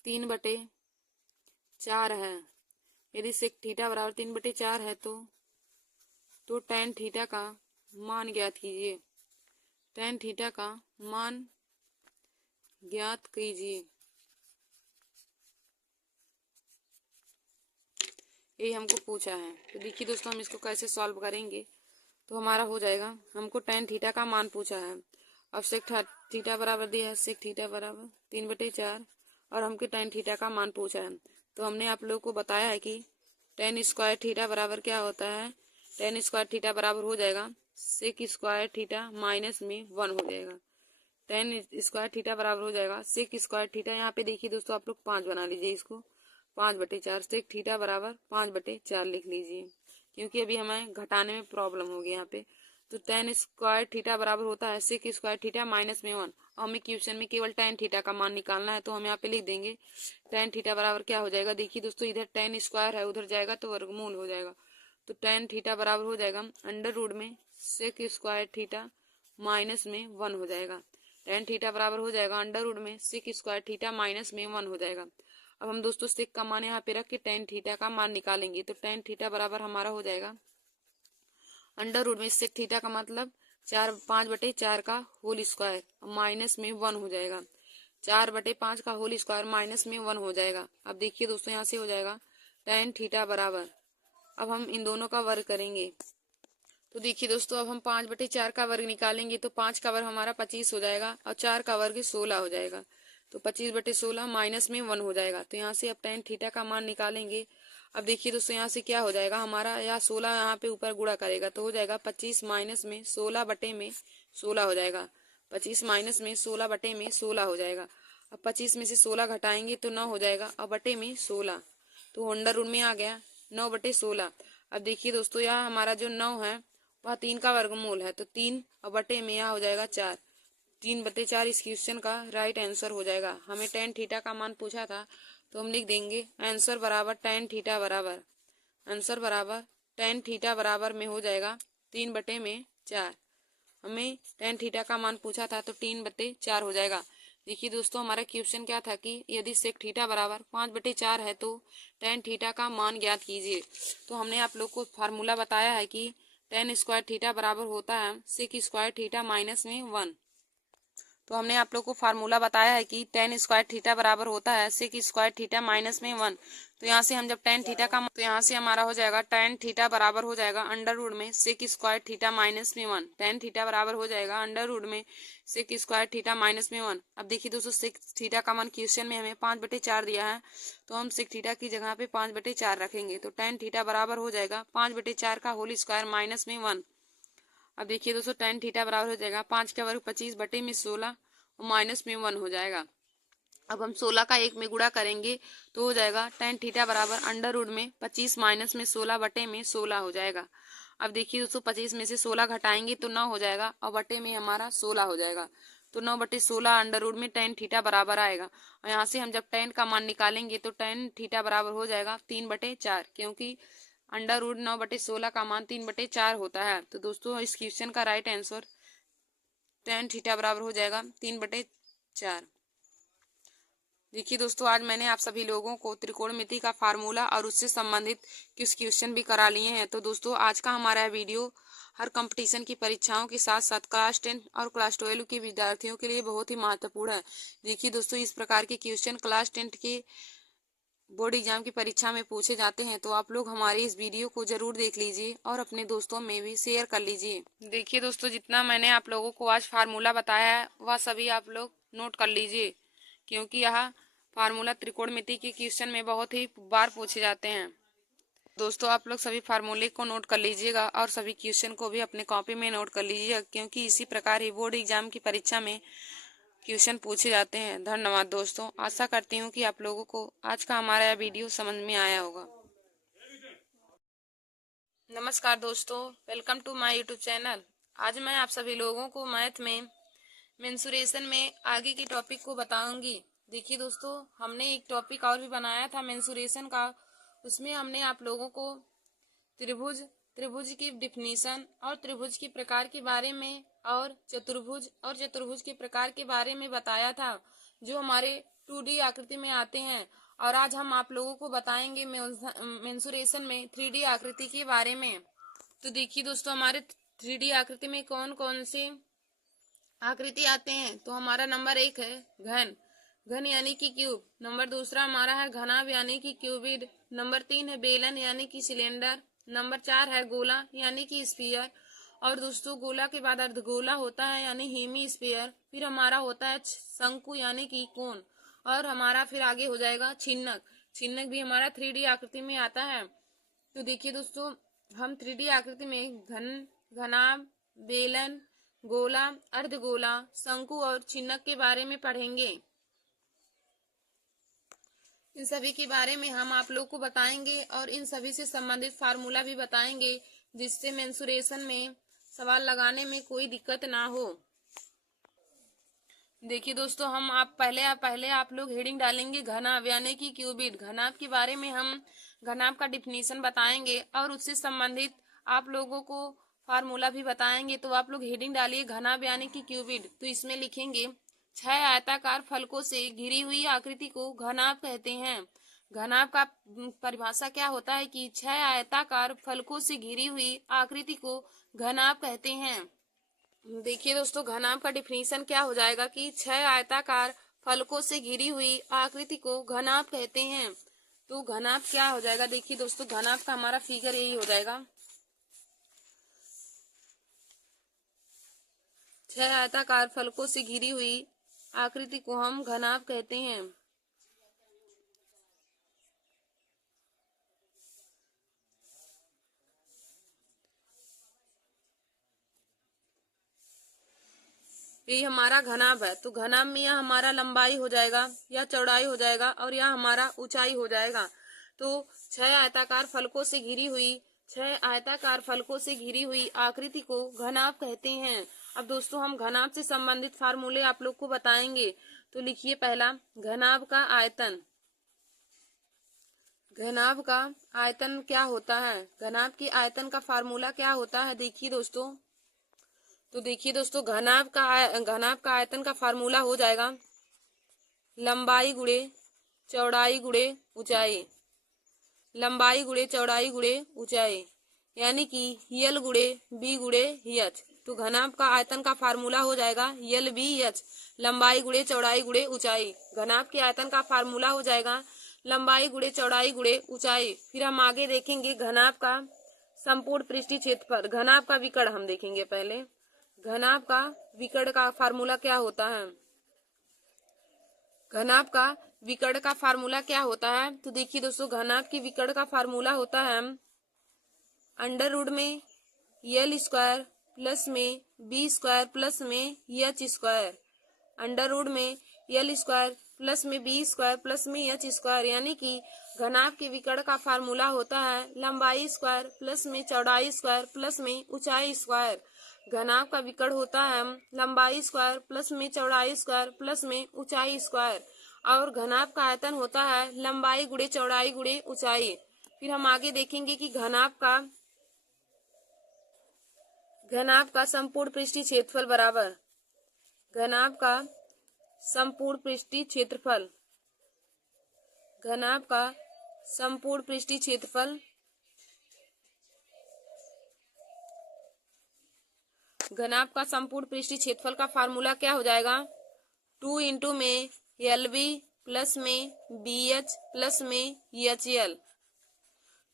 3/4 है, यदि सेक थीटा बराबर 3/4 है तो tan थीटा का मान ज्ञात कीजिए, tan थीटा का मान ज्ञात कीजिए। यही हमको पूछा है। तो देखिए दोस्तों हम इसको कैसे सॉल्व करेंगे, तो हमारा हो जाएगा, हमको tan थीटा का मान पूछा है, अब सेक थीटा बराबर दिया है सेक थीटा बराबर 3/4, और हमको tan थीटा का मान पूछा है। तो हमने आप लोग को बताया है कि tan स्क्वायर थीटा बराबर क्या होता है, tan स्क्वायर थीटा बराबर हो जाएगा सेक स्क्वायर थीटा माइनस में 1 हो जाएगा। tan स्क्वायर थीटा बराबर हो जाएगा सेक स्क्वायर थीटा, यहाँ पे देखिए दोस्तों आप लोग 5 बना लीजिए, इसको 5/4, सेक थीटा बराबर 5/4 लिख लीजिए, क्योंकि अभी हमें घटाने में प्रॉब्लम होगी यहाँ पे। तो tan स्क्वायर थीटा बराबर होता है सेक स्क्वायर थीटा माइनस में 1, और हमें क्वेश्चन में केवल tan थीटा का मान निकालना है, तो हम यहाँ पे लिख देंगे tan थीटा बराबर क्या हो जाएगा। देखिए दोस्तों इधर tan स्क्वायर है, उधर जाएगा तो वर्गमूल हो जाएगा, तो tan थीटा बराबर हो जाएगा अंडर रूट में सेक स्क्वायर थीटा माइनस में 1 हो जाएगा। tan थीटा बराबर हो जाएगा अंडर रूट में सेक स्क्वायर थीटा माइनस में 1 हो जाएगा। अब हम दोस्तों सेक का मान यहाँ पे रख के tan थीटा का मान निकालेंगे, तो tan थीटा बराबर हमारा हो जाएगा अंडर रूट में सेक थीटा का मतलब 5/4 का होल स्क्वायर माइनस में 1 हो जाएगा, 4/5 का होल स्क्वायर माइनस में 1 हो जाएगा। अब देखिए दोस्तों यहाँ से हो जाएगा tan थीटा बराबर, अब हम इन दोनों का वर्ग करेंगे, तो देखिए दोस्तों अब हम 5/4 का वर्ग निकालेंगे, तो 5 का वर्ग हमारा 25 हो जाएगा और 4 का वर्ग 16 हो जाएगा। तो 25/16 माइनस में 1 हो जाएगा। तो यहाँ से अब tan थीटा का मान निकालेंगे। अब देखिए दोस्तों यहाँ से क्या हो जाएगा हमारा, यहाँ 16 यहाँ पे ऊपर गुणा करेगा तो हो जाएगा 25 माइनस में 16/16 हो जाएगा। 25 माइनस में 16/16 हो जाएगा। अब 25 में से 16 घटाएंगे तो 9 हो जाएगा और बटे में 16, तो अंडर रूट में आ गया 9/16। अब देखिए दोस्तों यहाँ हमारा जो 9 है वह 3 का वर्गमूल है, तो 3 और बटे में यहाँ हो जाएगा 4। 3/4 इस क्वेश्चन का राइट आंसर हो जाएगा। हमें tan थीटा का मान पूछा था तो हम लिख देंगे आंसर बराबर tan थीटा बराबर, आंसर बराबर tan थीटा बराबर में हो जाएगा 3/4। हमें tan थीटा का मान पूछा था तो 3/4 हो जाएगा। देखिए दोस्तों हमारा क्वेश्चन क्या था कि यदि sec थीटा बराबर 5/4 है तो tan थीटा का मान ज्ञात कीजिए। तो हमने आप लोग को फार्मूला बताया है कि tan स्क्वायर थीटा बराबर होता है sec स्क्वायर थीटा माइनस में 1। तो हमने आप लोग को फार्मूला बताया है कि tan स्क्वायर थीटा बराबर होता है sec स्क्वायर थीटा माइनस में 1। तो यहाँ से हम जब tan थीटा का, तो यहाँ से हमारा हो जाएगा tan थीटा बराबर हो जाएगा अंडर रूट में sec स्क्वायर थीटा माइनस में 1। tan थीटा बराबर हो जाएगा अंडर रूट में sec स्क्वायर थीटा माइनस में 1। अब देखिए दोस्तों sec थीटा का मान क्वेश्चन में हमें 5/4 दिया है, तो हम sec थीटा की जगह पे 5/4 रखेंगे तो tan थीटा बराबर हो जाएगा 5/4 का होल स्क्वायर माइनस में 1। अब देखिए दोस्तों tan थीटा बराबर हो जाएगा 5 का वर्ग 25 बटे में 16 और माइनस में 1 हो जाएगा। अब हम 16 का 1 में गुणा करेंगे तो हो जाएगा tan थीटा बराबर अंडर रूट में 25 माइनस में 16 बटे में 16 हो जाएगा। अब देखिए दोस्तों 25 में से 16 घटाएंगे तो 9 हो जाएगा और बटे में हमारा 16 हो जाएगा। तो 9/16 अंडर रूट में tan थीटा बराबर आएगा। और यहाँ से हम जब tan का मान निकालेंगे तो tan थीटा बराबर हो जाएगा 3/4, क्योंकि अंडर रूट 9/16 का मान 3/4 होता है। तो दोस्तों इस क्वेश्चन का राइट आंसर tan थीटा बराबर हो जाएगा 3/4। देखिए दोस्तों आज मैंने आप सभी लोगों को त्रिकोणमिति का फार्मूला और उससे संबंधित कुछ क्वेश्चन भी करा लिए हैं। तो दोस्तों आज का हमारा वीडियो हर कंपटीशन की परीक्षाओं के साथ साथ क्लास 10 और क्लास 12 के विद्यार्थियों के लिए बहुत ही महत्वपूर्ण है। देखिए दोस्तों इस प्रकार के क्वेश्चन क्लास 10 के बोर्ड एग्जाम की परीक्षा में पूछे जाते हैं, तो आप लोग हमारे इस वीडियो को जरूर देख लीजिए और अपने दोस्तों में भी शेयर कर लीजिए। देखिए दोस्तों जितना मैंने आप लोगों को आज फार्मूला बताया है वह सभी आप लोग नोट कर लीजिए, क्योंकि यह फार्मूला त्रिकोणमिति के क्वेश्चन में बहुत ही बार पूछे जाते हैं। दोस्तों आप लोग सभी फार्मूले को नोट कर लीजिएगा और सभी क्वेश्चन को भी अपने कॉपी में नोट कर लीजिएगा, क्योंकि इसी प्रकार ही बोर्ड एग्जाम की परीक्षा में क्वेश्चन पूछे जाते हैं। धन्यवाद दोस्तों, आशा करती हूँ कि आप लोगों को आज का हमारा यह वीडियो समझ में आया होगा। नमस्कार दोस्तों, welcome to my YouTube channel. आज मैं आप सभी लोगों को मैथ में मेंसुरेशन में आगे की टॉपिक को बताऊंगी। देखिए दोस्तों हमने एक टॉपिक और भी बनाया था मेंसुरेशन का, उसमें हमने आप लोगों को त्रिभुज की डिफिनीशन और त्रिभुज के प्रकार के बारे में और चतुर्भुज के प्रकार के बारे में बताया था, जो हमारे 2D आकृति में आते हैं। और आज हम आप लोगों को बताएंगे मेंसुरेशन में 3D आकृति के बारे में। तो देखिए दोस्तों हमारे 3D आकृति में कौन कौन से आकृति आते हैं। तो हमारा नंबर 1 है घन यानी कि क्यूब। नंबर दूसरा हमारा है घनाभ यानी कि क्यूबिड। नंबर 3 है बेलन यानी कि सिलेंडर। नंबर 4 है गोला यानी कि स्फीयर। और दोस्तों गोला के बाद अर्धगोला होता है यानी हेमी स्फीयर। फिर हमारा होता है शंकु यानी कि कोन। और हमारा फिर आगे हो जाएगा छिन्नक भी हमारा 3D आकृति में आता है। तो देखिए दोस्तों हम 3D आकृति में घनाभ, बेलन, गोला, अर्धगोला, शंकु और छिन्नक के बारे में पढ़ेंगे। इन सभी के बारे में हम आप लोग को बताएंगे और इन सभी से संबंधित फार्मूला भी बताएंगे, जिससे मेंसुरेशन में सवाल लगाने में कोई दिक्कत ना हो। देखिए दोस्तों हम पहले आप लोग हेडिंग डालेंगे घनाभ यानी कि क्यूबिड। घनाभ के बारे में हम घनाभ का डिफिनीशन बताएंगे और उससे संबंधित आप लोगों को फार्मूला भी बताएंगे। तो आप लोग हेडिंग डालिए घनाभ यानी कि क्यूबिड। तो इसमें लिखेंगे 6 आयताकार फलकों से घिरी हुई आकृति को घनाभ कहते हैं। घनाभ का परिभाषा क्या होता है कि 6 आयताकार फलकों से घिरी हुई आकृति को घनाभ कहते हैं। देखिए दोस्तों घनाभ का डिफिनीशन क्या हो जाएगा कि 6 आयताकार फलकों से घिरी हुई आकृति को घनाभ कहते हैं। तो घनाभ क्या हो जाएगा, देखिए दोस्तों घनाभ का हमारा फिगर यही हो जाएगा 6 आयताकार फलकों से घिरी हुई आकृति को हम घनाभ कहते हैं। ये हमारा घनाभ है, तो घनाभ में यह हमारा लंबाई हो जाएगा, या चौड़ाई हो जाएगा, और यह हमारा ऊंचाई हो जाएगा। तो 6 आयताकार फलकों से घिरी हुई आकृति को घनाभ कहते हैं। अब दोस्तों हम घनाभ से संबंधित फार्मूले आप लोग को बताएंगे। तो लिखिए पहला, घनाभ का आयतन। घनाभ का आयतन क्या होता है? घनाभ के आयतन का फार्मूला क्या होता है? देखिए दोस्तों, घनाभ का आयतन का फार्मूला हो जाएगा लंबाई गुणे चौड़ाई गुणे ऊंचाई। लंबाई गुणे चौड़ाई गुणे ऊंचाई, यानी कि यल गुणे बी गुणे एच। तो घनाभ का आयतन का फार्मूला हो जाएगा यल बी एच, लंबाई गुणे चौड़ाई गुणे ऊंचाई। घनाभ के आयतन का फार्मूला हो जाएगा लंबाई गुणे चौड़ाई गुणे ऊंचाई। फिर हम आगे देखेंगे घनाभ का संपूर्ण पृष्ठीय क्षेत्रफल। घनाभ का विकर्ण हम देखेंगे पहले। घनाभ का विकर्ण का फार्मूला क्या होता है? घनाभ का विकर्ण का फार्मूला क्या होता है? तो देखिए दोस्तों, घनाभ की विकर्ण का फार्मूला होता है अंडर रूट में यल स्क्वायर प्लस में बी स्क्वायर प्लस में एच स्क्वायर। अंडर रूट में यल स्क्वायर प्लस में बी स्क्वायर प्लस में एच स्क्वायर, यानी कि घनाभ के विकर्ण का फार्मूला होता है लंबाई स्क्वायर प्लस में चौड़ाई स्क्वायर प्लस में ऊंचाई स्क्वायर। घनाभ का विकर्ण होता है लंबाई स्क्वायर प्लस में चौड़ाई स्क्वायर प्लस में ऊंचाई स्क्वायर, और घनाभ का आयतन होता है लंबाई गुणे चौड़ाई गुणे ऊंचाई। फिर हम आगे देखेंगे कि घनाभ का संपूर्ण पृष्ठीय क्षेत्रफल बराबर घनाभ का संपूर्ण पृष्ठीय क्षेत्रफल। घनाभ का संपूर्ण पृष्ठीय क्षेत्रफल। घनाभ का संपूर्ण पृष्ठीय क्षेत्रफल का फार्मूला क्या हो जाएगा? 2 इंटू में एल बी प्लस में बी एच प्लस में एच एल।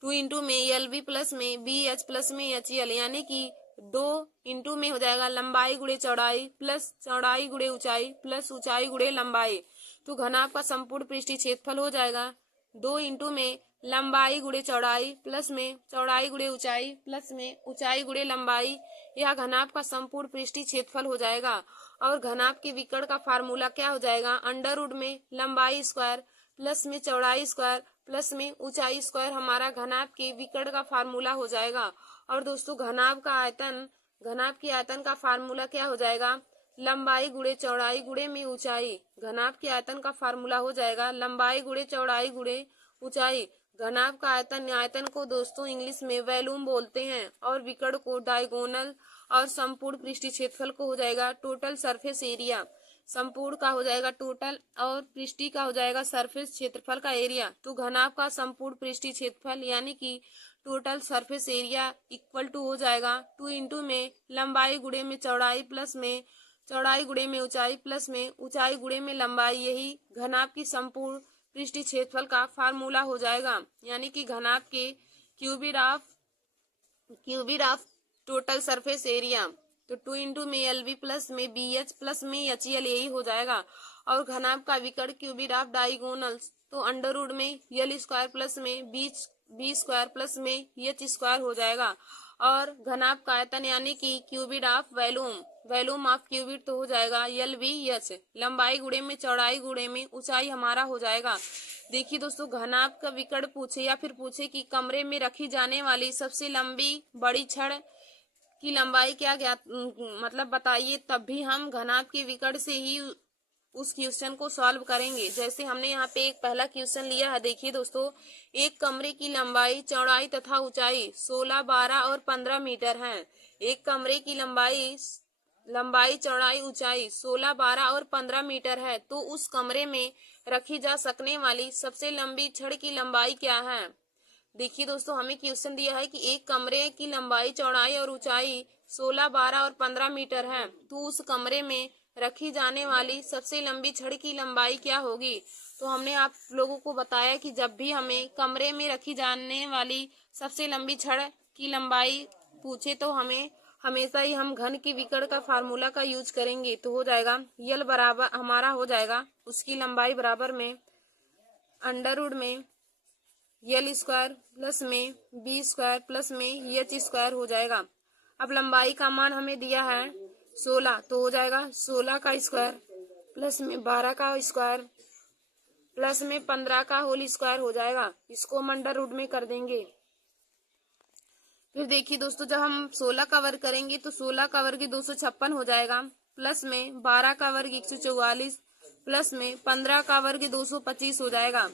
2 इंटू में एल बी प्लस में बी एच प्लस में एच एल, यानी कि 2 इंटू में हो जाएगा लंबाई गुणे चौड़ाई प्लस चौड़ाई गुणे ऊंचाई प्लस ऊंचाई गुणे लंबाई। तो घनाभ का संपूर्ण पृष्ठीय क्षेत्रफल हो जाएगा 2 इंटू में लंबाई गुणे चौड़ाई प्लस में चौड़ाई गुणे ऊंचाई प्लस में ऊंचाई गुणे लंबाई। यह घनाभ का संपूर्ण पृष्ठीय क्षेत्रफल हो जाएगा। और घनाभ के विकर्ण का फार्मूला क्या हो जाएगा? अंडर रूट में लंबाई स्क्वायर प्लस में चौड़ाई स्क्वायर प्लस में ऊंचाई स्क्वायर हमारा घनाभ के विकर्ण का फार्मूला हो जाएगा। और दोस्तों घनाभ के आयतन का फार्मूला क्या हो जाएगा? लंबाई गुणे चौड़ाई गुणे में ऊंचाई। घनाभ के आयतन का फार्मूला हो जाएगा लंबाई गुणे चौड़ाई गुणे ऊंचाई। घनाभ का आयतन को दोस्तों इंग्लिश में वॉल्यूम बोलते हैं, और विकर्ण को डायगोनल, और संपूर्ण पृष्ठीय क्षेत्रफल को हो जाएगा टोटल सरफेस एरिया। संपूर्ण का हो जाएगा टोटल, और पृष्ठीय का हो जाएगा सरफेस क्षेत्रफल का एरिया। तो घनाभ का संपूर्ण पृष्ठीय क्षेत्रफल यानी कि total surface area equal to हो जाएगा 2 इंटू में लंबाई गुणे में चौड़ाई प्लस में चौड़ाई गुणे में ऊंचाई प्लस में ऊंचाई गुणे में लंबाई। यही घनाभ की संपूर्ण पृष्ठीय क्षेत्रफल का फार्मूला हो जाएगा, यानी कि घनाभ के cubic of total surface area. तो 2 इंटू में एल बी प्लस में बी एच प्लस में एच एल, यही हो जाएगा। और घनाभ का विकर्ण क्यूबिक ऑफ डायगोनल्स, तो अंडर रूट में यल स्क्वायर प्लस में बी स्क्वायर प्लस में एच स्क्वायर हो जाएगा। और घनाभ का आयतन यानी कि cubic of volume of cubic, तो हो जाएगा यल बी एच, लंबाई गुणे में चौड़ाई गुणे में ऊंचाई हमारा हो जाएगा। देखिए दोस्तों, घनाभ का विकर्ण पूछे या फिर पूछे कि कमरे में रखी जाने वाली सबसे लंबी बड़ी छड़ की लंबाई क्या ज्ञात मतलब बताइए, तब भी हम घनाभ के विकर्ण से ही उस क्वेश्चन को सॉल्व करेंगे। जैसे हमने यहाँ पे एक पहला क्वेश्चन लिया है। देखिए दोस्तों, एक कमरे की लंबाई चौड़ाई तथा ऊंचाई 16, 12 और 15 मीटर है। एक कमरे की लंबाई चौड़ाई ऊंचाई 16, 12 और 15 मीटर है, तो उस कमरे में रखी जा सकने वाली सबसे लंबी छड़ की लंबाई क्या है? देखिए दोस्तों, हमें क्वेश्चन दिया है कि एक कमरे की लंबाई चौड़ाई और ऊंचाई 16, 12 और 15 मीटर है, तो उस कमरे में रखी जाने वाली सबसे लंबी छड़ की लंबाई क्या होगी? तो हमने आप लोगों को बताया कि जब भी हमें कमरे में रखी जाने वाली सबसे लंबी छड़ की लंबाई पूछे, तो हमें हमेशा ही हम घन की विकर्ण का फार्मूला का यूज करेंगे। तो हो जाएगा यल बराबर हमारा हो जाएगा उसकी लंबाई बराबर में अंडर रूट में यल स्क्वायर प्लस में बी स्क्वायर प्लस में एच स्क्वायर हो जाएगा। अब लंबाई का मान हमें दिया है 16, तो हो जाएगा 16 का स्क्वायर प्लस में 12 का स्क्वायर प्लस में 15 का होल स्क्वायर हो जाएगा। इसको हम अंडर रूट में कर देंगे। फिर देखिए दोस्तों, जब हम 16 का वर्ग करेंगे तो 16 का वर्ग 256 हो जाएगा, प्लस में 12 का वर्ग 144 प्लस में 15 का वर्ग 225 हो जाएगा।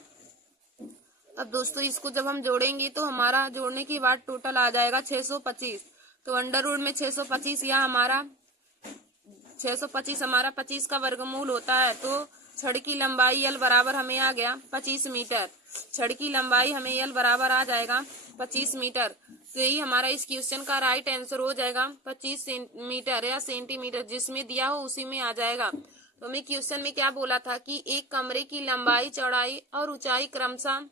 अब दोस्तों इसको जब हम जोड़ेंगे तो हमारा जोड़ने के बाद टोटल आ जाएगा 625। तो अंडर रूट में 625 या हमारा 625 हमारा 25 का वर्गमूल होता है। तो छड़ की लंबाई यल बराबर हमें आ गया 25 मीटर। छड़ की लंबाई हमें यल बराबर आ जाएगा 25 मीटर। तो यही हमारा इस क्वेश्चन का राइट आंसर हो जाएगा 25 मीटर या सेंटीमीटर, जिसमें दिया हो उसी में आ जाएगा। तो हमें क्वेश्चन में क्या बोला था कि एक कमरे की लंबाई, चौड़ाई और ऊंचाई क्रमशः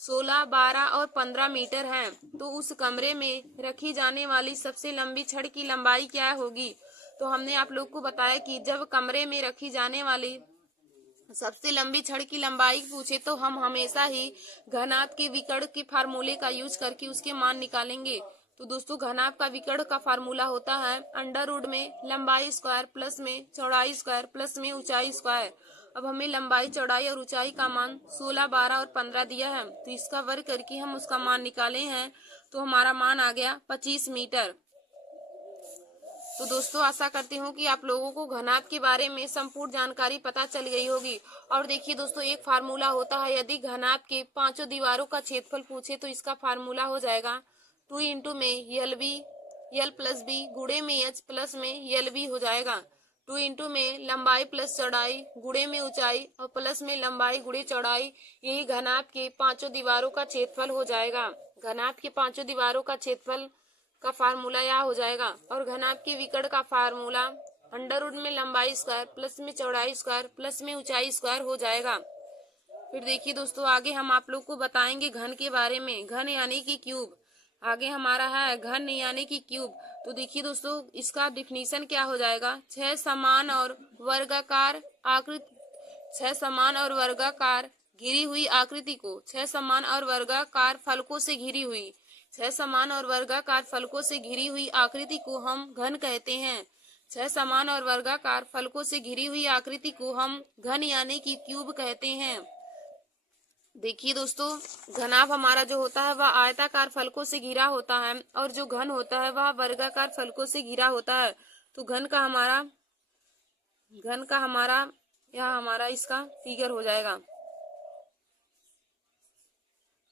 16, 12 और 15 मीटर है। तो उस कमरे में रखी जाने वाली सबसे लंबी छड़ की लंबाई क्या होगी। तो हमने आप लोग को बताया कि जब कमरे में रखी जाने वाली सबसे लंबी छड़ की लंबाई पूछे तो हम हमेशा ही घनाभ के विकर्ण के फार्मूले का यूज करके उसके मान निकालेंगे। तो दोस्तों घनाभ का विकर्ण का फार्मूला होता है अंडर रूट में लंबाई स्क्वायर प्लस में चौड़ाई स्क्वायर प्लस में ऊंचाई स्क्वायर। अब हमें लंबाई, चौड़ाई और ऊंचाई का मान 16, 12 और 15 दिया है, तो इसका वर्ग करके हम उसका मान निकाले हैं। तो हमारा मान आ गया 25 मीटर। तो दोस्तों आशा करती हूँ कि आप लोगों को घनाभ के बारे में संपूर्ण जानकारी पता चल गई होगी। और देखिए दोस्तों, एक फार्मूला होता है, यदि घनाभ के पांचों दीवारों का क्षेत्रफल पूछे तो इसका फार्मूला हो जाएगा 2 इंटू में यल बी यल प्लस बी गुणे में एच प्लस में यल बी हो जाएगा। 2 इंटू में लंबाई प्लस चौड़ाई गुणे में ऊंचाई और प्लस में लंबाई गुणे चौड़ाई, यही घनाभ के पांचों दीवारों का क्षेत्रफल हो जाएगा। घनाभ के पांचों दीवारों का क्षेत्रफल का फार्मूला यह हो जाएगा। और घनाभ के विकर्ण का फार्मूला अंडर रूट में लंबाई स्क्वायर प्लस में चौड़ाई स्क्वायर प्लस में ऊंचाई स्क्वायर हो जाएगा। फिर देखिए दोस्तों, आगे हम आप लोग को बताएंगे घन के बारे में। घन यानी कि क्यूब। आगे हमारा है घन यानी कि क्यूब। तो देखिए दोस्तों, इसका डिफिनीशन क्या हो जाएगा, 6 समान और वर्गाकार आकृति 6 समान और वर्गाकार घिरी हुई आकृति को 6 समान और वर्गाकार फलकों से घिरी हुई 6 समान और वर्गाकार फलकों से घिरी हुई आकृति को हम घन कहते हैं। 6 समान और वर्गाकार फलकों से घिरी हुई आकृति को हम घन यानी कि क्यूब कहते हैं। देखिए दोस्तों, घनाभ हमारा जो होता है वह आयताकार फलकों से घिरा होता है और जो घन होता है वह वर्गाकार फलकों से घिरा होता है। तो घन का हमारा यह हमारा इसका फिगर हो जाएगा।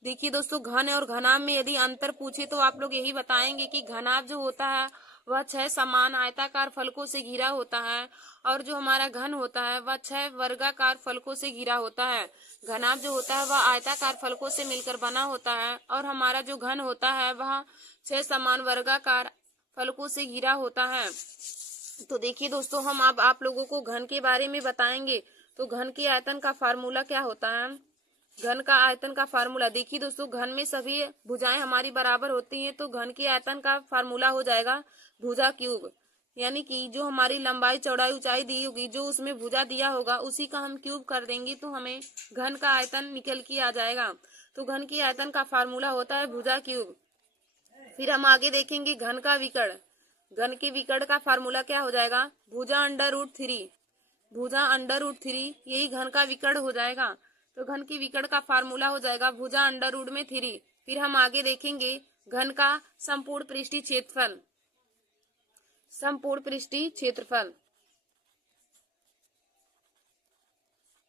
देखिए दोस्तों, घन और घनाभ में यदि अंतर पूछे तो आप लोग यही बताएंगे कि घनाभ जो होता है वह 6 समान आयताकार फलकों से घिरा होता है और जो हमारा घन होता है वह 6 वर्गाकार फलकों से घिरा होता है। घनाभ जो होता है वह आयताकार फलकों से मिलकर बना होता है और हमारा जो घन होता है वह 6 समान वर्गाकार फलकों से घिरा होता है। तो देखिए दोस्तों, हम अब आप लोगों को घन के बारे में बताएंगे। तो घन के आयतन का फार्मूला क्या होता है। घन का आयतन का फार्मूला, देखिए दोस्तों, घन में सभी भुजाएं हमारी बराबर होती हैं, तो घन के आयतन का फार्मूला हो जाएगा भुजा क्यूब। यानी कि जो हमारी लंबाई, चौड़ाई, ऊंचाई दी होगी, जो उसमें भुजा दिया होगा उसी का हम क्यूब कर देंगे तो हमें घन का आयतन निकल के आ जाएगा। तो घन के आयतन का फार्मूला होता है भुजा क्यूब। फिर हम आगे देखेंगे घन का विकर्ण। घन के विकर्ण का फार्मूला क्या हो जाएगा, भुजा अंडर रूट 3। भुजा अंडर रूट 3 यही घन का विकर्ण हो जाएगा। तो घन के विकर्ण का फार्मूला हो जाएगा भुजा अंडर रूट में 3। फिर हम आगे देखेंगे घन का संपूर्ण पृष्ठीय क्षेत्रफल। संपूर्ण पृष्ठीय क्षेत्रफल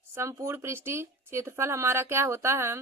संपूर्ण पृष्ठीय क्षेत्रफल हमारा क्या होता है,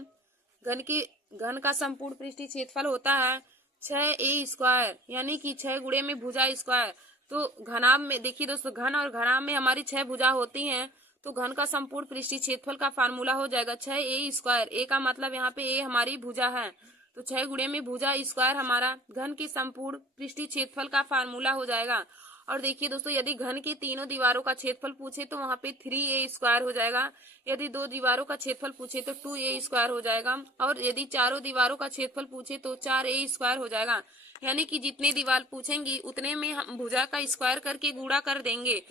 घन का संपूर्ण पृष्ठीय क्षेत्रफल होता है 6a स्क्वायर, यानी कि 6 गुणे में भुजा स्क्वायर। तो घनाभ में देखिए दोस्तों, घन और घनाभ में हमारी 6 भुजा होती हैं, तो घन का संपूर्ण पृष्ठीय क्षेत्रफल का फार्मूला हो जाएगा 6a स्क्वायर। ए का मतलब यहाँ पे ए हमारी भुजा है, तो 6 गुणे में भुजा स्क्वायर हमारा घन के संपूर्ण पृष्ठीय क्षेत्रफल का फार्मूला हो जाएगा। और देखिए दोस्तों, यदि घन की तीनों दीवारों का क्षेत्रफल पूछे तो वहां पे 3a² हो जाएगा। यदि दो दीवारों का क्षेत्रफल पूछे तो 2a² हो जाएगा। और यदि चारों दीवारों का क्षेत्रफल पूछे तो 4a² हो जाएगा। यानी कि जितने दीवार पूछेंगी उतने में हम भुजा का स्क्वायर करके गुणा कर देंगे।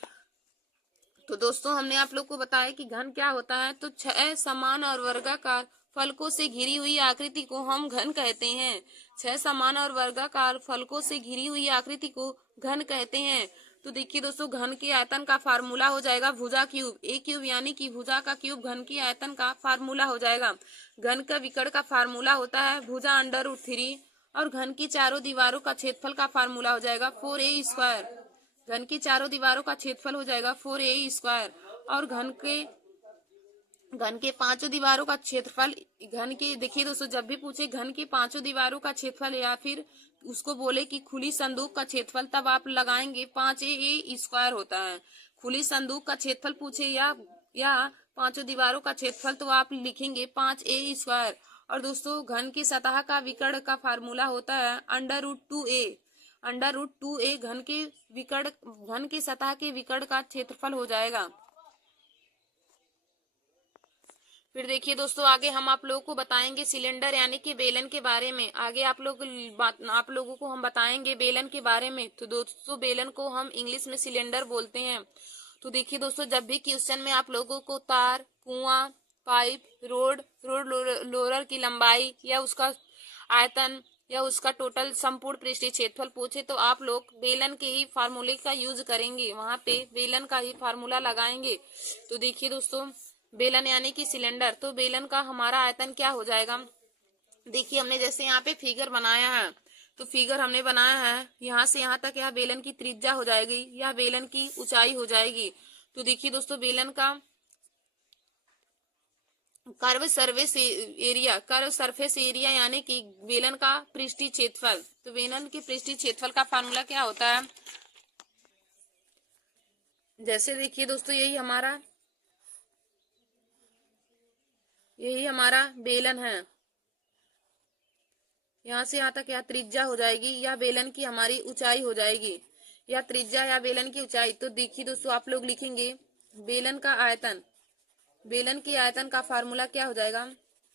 तो दोस्तों, हमने आप लोग को बताया कि घन क्या होता है। तो 6 समान और वर्गाकार फलकों से घिरी हुई आकृति को हम घन कहते हैं। 6 समान और वर्गाकार फलकों से घिरी हुई आकृति को घन कहते हैं। तो देखिए दोस्तों, घन के आयतन का फार्मूला हो जाएगा भुजा क्यूब। ए क्यूब यानी कि भुजा का क्यूब घन के आयतन का फार्मूला हो जाएगा। घन का विकर्ण का फार्मूला होता है भुजा √3। और घन की चारों दीवारों का क्षेत्रफल का फार्मूला हो जाएगा 4a²। घन की चारों दीवारों का क्षेत्रफल हो जाएगा 4a²। और घन के पांचों दीवारों का क्षेत्रफल, घन के देखिए दोस्तों, जब भी पूछे घन की पांचों दीवारों का क्षेत्रफल या फिर उसको बोले कि खुली संदूक का क्षेत्रफल, तब आप लगाएंगे 5a² होता है। खुली संदूक का क्षेत्रफल पूछे या पांचों दीवारों का क्षेत्रफल तो आप लिखेंगे 5a²। और दोस्तों, घन की सतह का विकर्ण का फार्मूला होता है √2a। √2a घन की सतह के विकर्ण का क्षेत्रफल हो जाएगा। फिर देखिए दोस्तों, आगे हम आप लोगों को बताएंगे सिलेंडर यानी कि बेलन के बारे में। आगे आप लोगों को हम बताएंगे बेलन के बारे में। तो दोस्तों, बेलन को हम इंग्लिश में सिलेंडर बोलते हैं। तो देखिए दोस्तों, जब भी क्वेश्चन में आप लोगों को तार, कुआं, पाइप, रोड लोरर की लंबाई या उसका आयतन या उसका टोटल संपूर्ण पृष्ठीय क्षेत्रफल पूछे तो आप लोग बेलन के ही फार्मूले का यूज करेंगे। वहां पे बेलन का ही फार्मूला लगाएंगे। तो देखिए दोस्तों, बेलन यानी कि सिलेंडर, तो बेलन का हमारा आयतन क्या हो जाएगा। देखिए, हमने जैसे यहाँ पे फिगर बनाया है, तो फिगर हमने बनाया है यहाँ से यहाँ तक, यह बेलन की त्रिज्या हो जाएगी, यह बेलन की ऊंचाई हो जाएगी। तो देखिए दोस्तों, बेलन का कर्व सरफेस एरिया यानी कि बेलन का पृष्ठीय क्षेत्रफल। तो बेलन के पृष्ठीय क्षेत्रफल का फार्मूला क्या होता है। जैसे देखिए दोस्तों, यही हमारा बेलन है। यहाँ से यहाँ तक यह त्रिज्या हो जाएगी, यह बेलन की हमारी ऊंचाई हो जाएगी, या त्रिज्या या बेलन की ऊंचाई। तो देखिए दोस्तों, आप लोग लिखेंगे बेलन का आयतन। बेलन के आयतन का फार्मूला क्या हो जाएगा।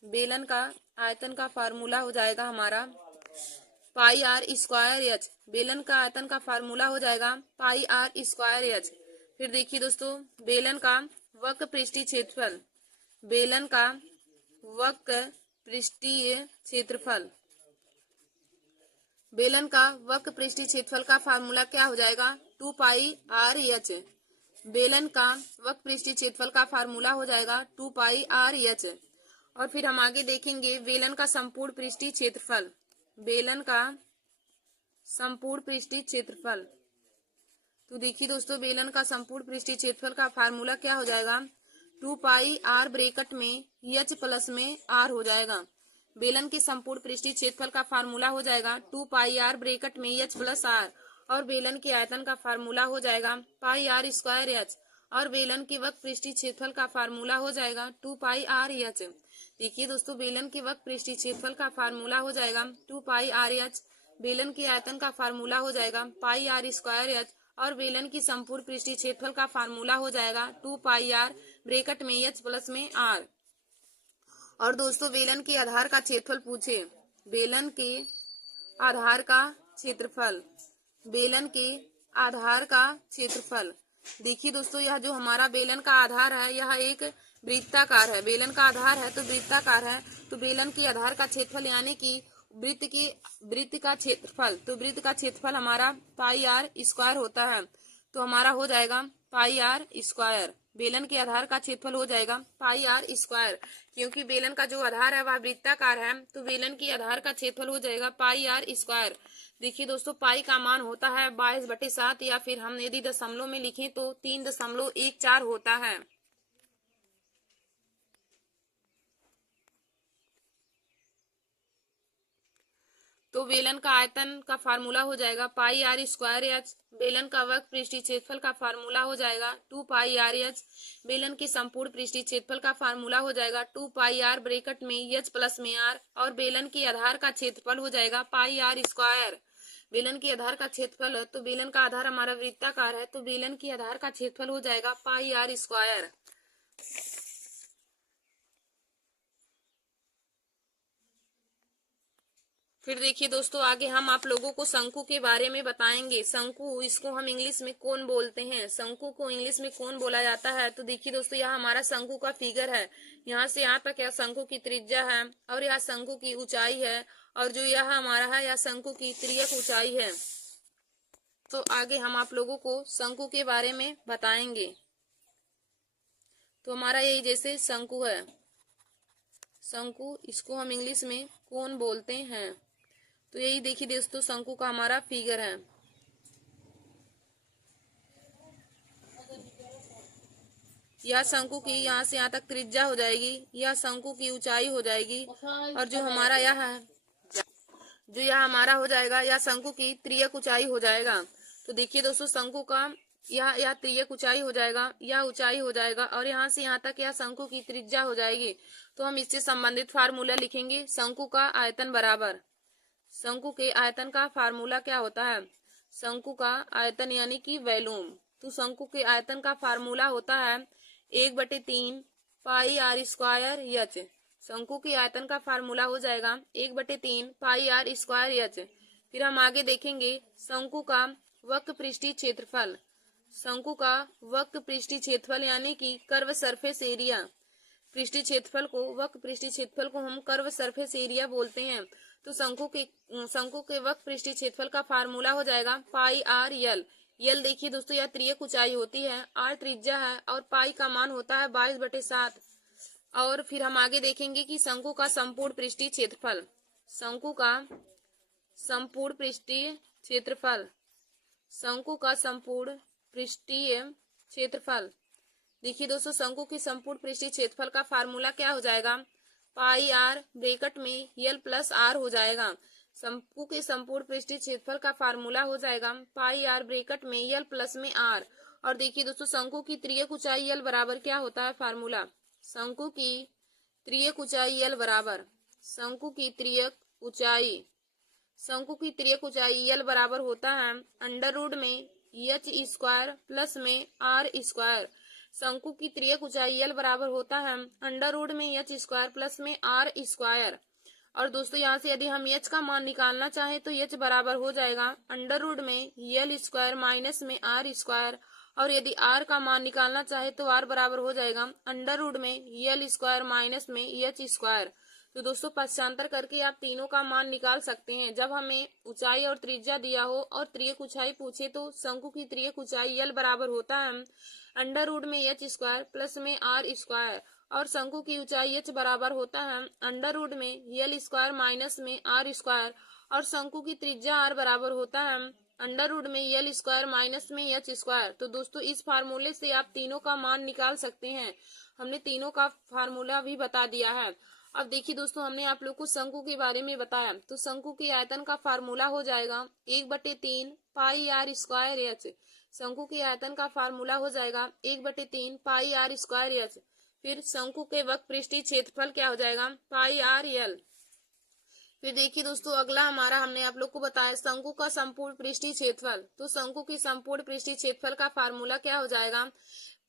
बेलन का आयतन का फार्मूला हो जाएगा हमारा πr²h। बेलन का आयतन का फार्मूला हो जाएगा πr²h। फिर देखिए दोस्तों, बेलन का वक्र पृष्ठीय क्षेत्रफल। बेलन का वक्र पृष्ठीय क्षेत्रफल। बेलन का वक्र पृष्ठीय क्षेत्रफल का फार्मूला क्या हो जाएगा 2πr(h)। बेलन का वक्र पृष्ठीय क्षेत्रफल का फार्मूला हो जाएगा 2πr(h)। और फिर हम आगे देखेंगे बेलन का संपूर्ण पृष्ठीय क्षेत्रफल। बेलन का संपूर्ण पृष्ठीय क्षेत्रफल। तो देखिए दोस्तों, बेलन का संपूर्ण पृष्ठीय क्षेत्रफल का फार्मूला क्या हो जाएगा 2πr ब्रैकेट में h प्लस में r हो जाएगा। बेलन के संपूर्ण पृष्ठीय क्षेत्रफल का फार्मूला हो जाएगा 2πr ब्रैकेट में h प्लस r। और बेलन के आयतन का फार्मूला हो जाएगा πr²h। और बेलन के वक्र पृष्ठीय क्षेत्रफल का फार्मूला हो जाएगा 2πr(h)। देखिए दोस्तों, बेलन के वक्र पृष्ठीय क्षेत्रफल का फार्मूला हो जाएगा 2πr(h)। बेलन के आयतन का फार्मूला हो जाएगा πr²h। और बेलन की संपूर्ण पृष्ठीय क्षेत्रफल का फार्मूला हो जाएगा 2πr ब्रैकेट में h प्लस में r। और दोस्तों, बेलन के आधार का क्षेत्रफल पूछे। बेलन के आधार का क्षेत्रफल। बेलन के आधार का क्षेत्रफल। देखिए दोस्तों, यह जो हमारा बेलन का आधार है, यह एक वृत्ताकार है। बेलन का आधार है तो वृत्ताकार है। तो बेलन के आधार का क्षेत्रफल यानी कि वृत्त का क्षेत्रफल। तो वृत्त का क्षेत्रफल हमारा πr² होता है। तो हमारा हो जाएगा πr²। बेलन के आधार का क्षेत्रफल हो जाएगा πr²। क्योंकि बेलन का जो आधार है वह वृत्ताकार है, तो बेलन के आधार का क्षेत्रफल हो जाएगा πr²। देखिए दोस्तों, पाई का मान होता है 22/7, या फिर हम यदि दशमलव में लिखें तो 3.14 होता है। तो बेलन का आयतन का फार्मूला हो जाएगा πr²h। बेलन का वक्र पृष्ठीय क्षेत्रफल का फार्मूला हो जाएगा 2πr(h)। बेलन के संपूर्ण पृष्ठीय क्षेत्रफल का फार्मूला हो जाएगा 2πr ब्रैकेट में h प्लस में r। और बेलन के आधार का क्षेत्रफल हो जाएगा πr²। बेलन की आधार का क्षेत्रफल, तो बेलन का आधार हमारा वृत्ताकार है, तो बेलन की आधार का क्षेत्रफल हो जाएगा पाई आर स्क्वायर। फिर देखिए दोस्तों, आगे हम आप लोगों को शंकु के बारे में बताएंगे। शंकु, इसको हम इंग्लिश में कोन बोलते हैं। शंकु को इंग्लिश में कोन बोला जाता है। तो देखिए दोस्तों, यह हमारा शंकु का फिगर है। यहाँ से यहाँ तक यह शंकु की त्रिज्या है और यह शंकु की ऊंचाई है, और जो यह हमारा है यह शंकु की तिर्यक ऊंचाई है। तो आगे हम आप लोगों को शंकु के बारे में बताएंगे। तो हमारा यही जैसे शंकु है, शंकु, इसको हम इंग्लिश में कोन बोलते हैं। तो यही देखिए दोस्तों, शंकु का हमारा फिगर है। यह शंकु की यहाँ से यहाँ तक त्रिज्या हो जाएगी, यह शंकु की ऊंचाई हो जाएगी, और जो हमारा यह है, जो यह हमारा हो जाएगा, यह शंकु की तिर्यक ऊंचाई हो जाएगा। तो देखिए दोस्तों, शंकु का यह तिर्यक ऊंचाई हो जाएगा, यह ऊंचाई हो जाएगा, और यहाँ से यहाँ तक यह शंकु की त्रिज्या हो जाएगी। तो हम इससे संबंधित फार्मूला लिखेंगे। शंकु का आयतन बराबर, शंकु के आयतन का फार्मूला क्या होता है? शंकु का आयतन यानी कि वॉल्यूम। तो शंकु के आयतन का फार्मूला होता है 1/3 पाई आर स्क्वायर एच। शंकु के आयतन का फार्मूला हो जाएगा 1/3 पाई आर स्क्वायर एच। फिर हम आगे देखेंगे शंकु का वक्र पृष्ठीय क्षेत्रफल। शंकु का वक्र पृष्ठीय क्षेत्रफल यानी कि कर्व सरफेस एरिया। पृष्ठीय क्षेत्रफल को, वक्र पृष्ठीय क्षेत्रफल को हम कर्व सरफेस एरिया बोलते हैं। तो शंकु के वक्र पृष्ठीय क्षेत्रफल का फार्मूला हो जाएगा पाई आर यल। यल देखिए दोस्तों, यह तिर्यक ऊंचाई होती है, आर त्रिज्या है, और पाई का मान होता है 22/7। और फिर हम आगे देखेंगे कि शंकु का संपूर्ण पृष्ठीय क्षेत्रफल। शंकु का संपूर्ण पृष्ठीय क्षेत्रफल, शंकु का संपूर्ण पृष्ठीय क्षेत्रफल। देखिए दोस्तों, शंकु की संपूर्ण पृष्ठीय क्षेत्रफल का फार्मूला क्या हो जाएगा? पाई आर ब्रैकेट में यल प्लस आर हो जाएगा। शंकु के संपूर्ण पृष्ठीय क्षेत्रफल का फार्मूला हो जाएगा पाई आर ब्रैकेट में यल प्लस में आर। और देखिए दोस्तों, शंकु की तिर्यक ऊंचाई यल बराबर क्या होता है फार्मूला? शंकु की तिर्यक ऊंचाई यल बराबर, शंकु की तिर्यक ऊंचाई, शंकु की तिर्यक ऊंचाई यल बराबर होता है अंडर रूट में एच स्क्वायर प्लस में आर स्क्वायर। शंकु की तिर्यक ऊंचाई यल बराबर होता है अंडर रूट में एच स्क्वायर प्लस में आर स्क्वायर। और दोस्तों, यहाँ से यदि हम एच का मान निकालना चाहे तो एच बराबर हो जाएगा अंडर रूट में यल स्क्वायर माइनस में आर स्क्वायर। और यदि आर का मान निकालना चाहे तो आर बराबर हो जाएगा अंडर रूट में यल स्क्वायर माइनस में एच स्क्वायर। तो दोस्तों, पक्षांतर करके आप तीनों का मान निकाल सकते हैं। जब हमें ऊंचाई और त्रिज्या दिया हो और त्रियक ऊंचाई पूछे तो शंकु की त्रियक ऊंचाई यल बराबर होता है अंडर रूट में एच स्क्वायर प्लस में आर स्क्वायर, और शंकु की ऊंचाई एच बराबर होता है अंडर रूट में यल स्क्वायर माइनस में आर स्क्वायर, और शंकु की त्रिज्या आर बराबर होता है अंडर रूट में यल स्क्वायर माइनस में एच स्क्वायर। तो दोस्तों, इस फार्मूले से आप तीनों का मान निकाल सकते हैं। हमने तीनों का फार्मूला भी बता दिया है। अब देखिए दोस्तों, हमने आप लोग को शंकु के बारे में बताया। तो शंकु के आयतन का फार्मूला हो जाएगा 1/3 पाई आर स्क्वायर एच। शंकु के आयतन का फार्मूला हो जाएगा 1/3 पाई आर स्क्वायर एच। फिर शंकु के वक्र पृष्ठीय क्षेत्रफल क्या हो जाएगा? पाई आर यल। फिर देखिए दोस्तों, अगला हमारा हमने आप लोग को बताया शंकु का संपूर्ण पृष्ठीय क्षेत्रफल। तो शंकु की संपूर्ण पृष्ठीय क्षेत्रफल का फार्मूला क्या हो जाएगा?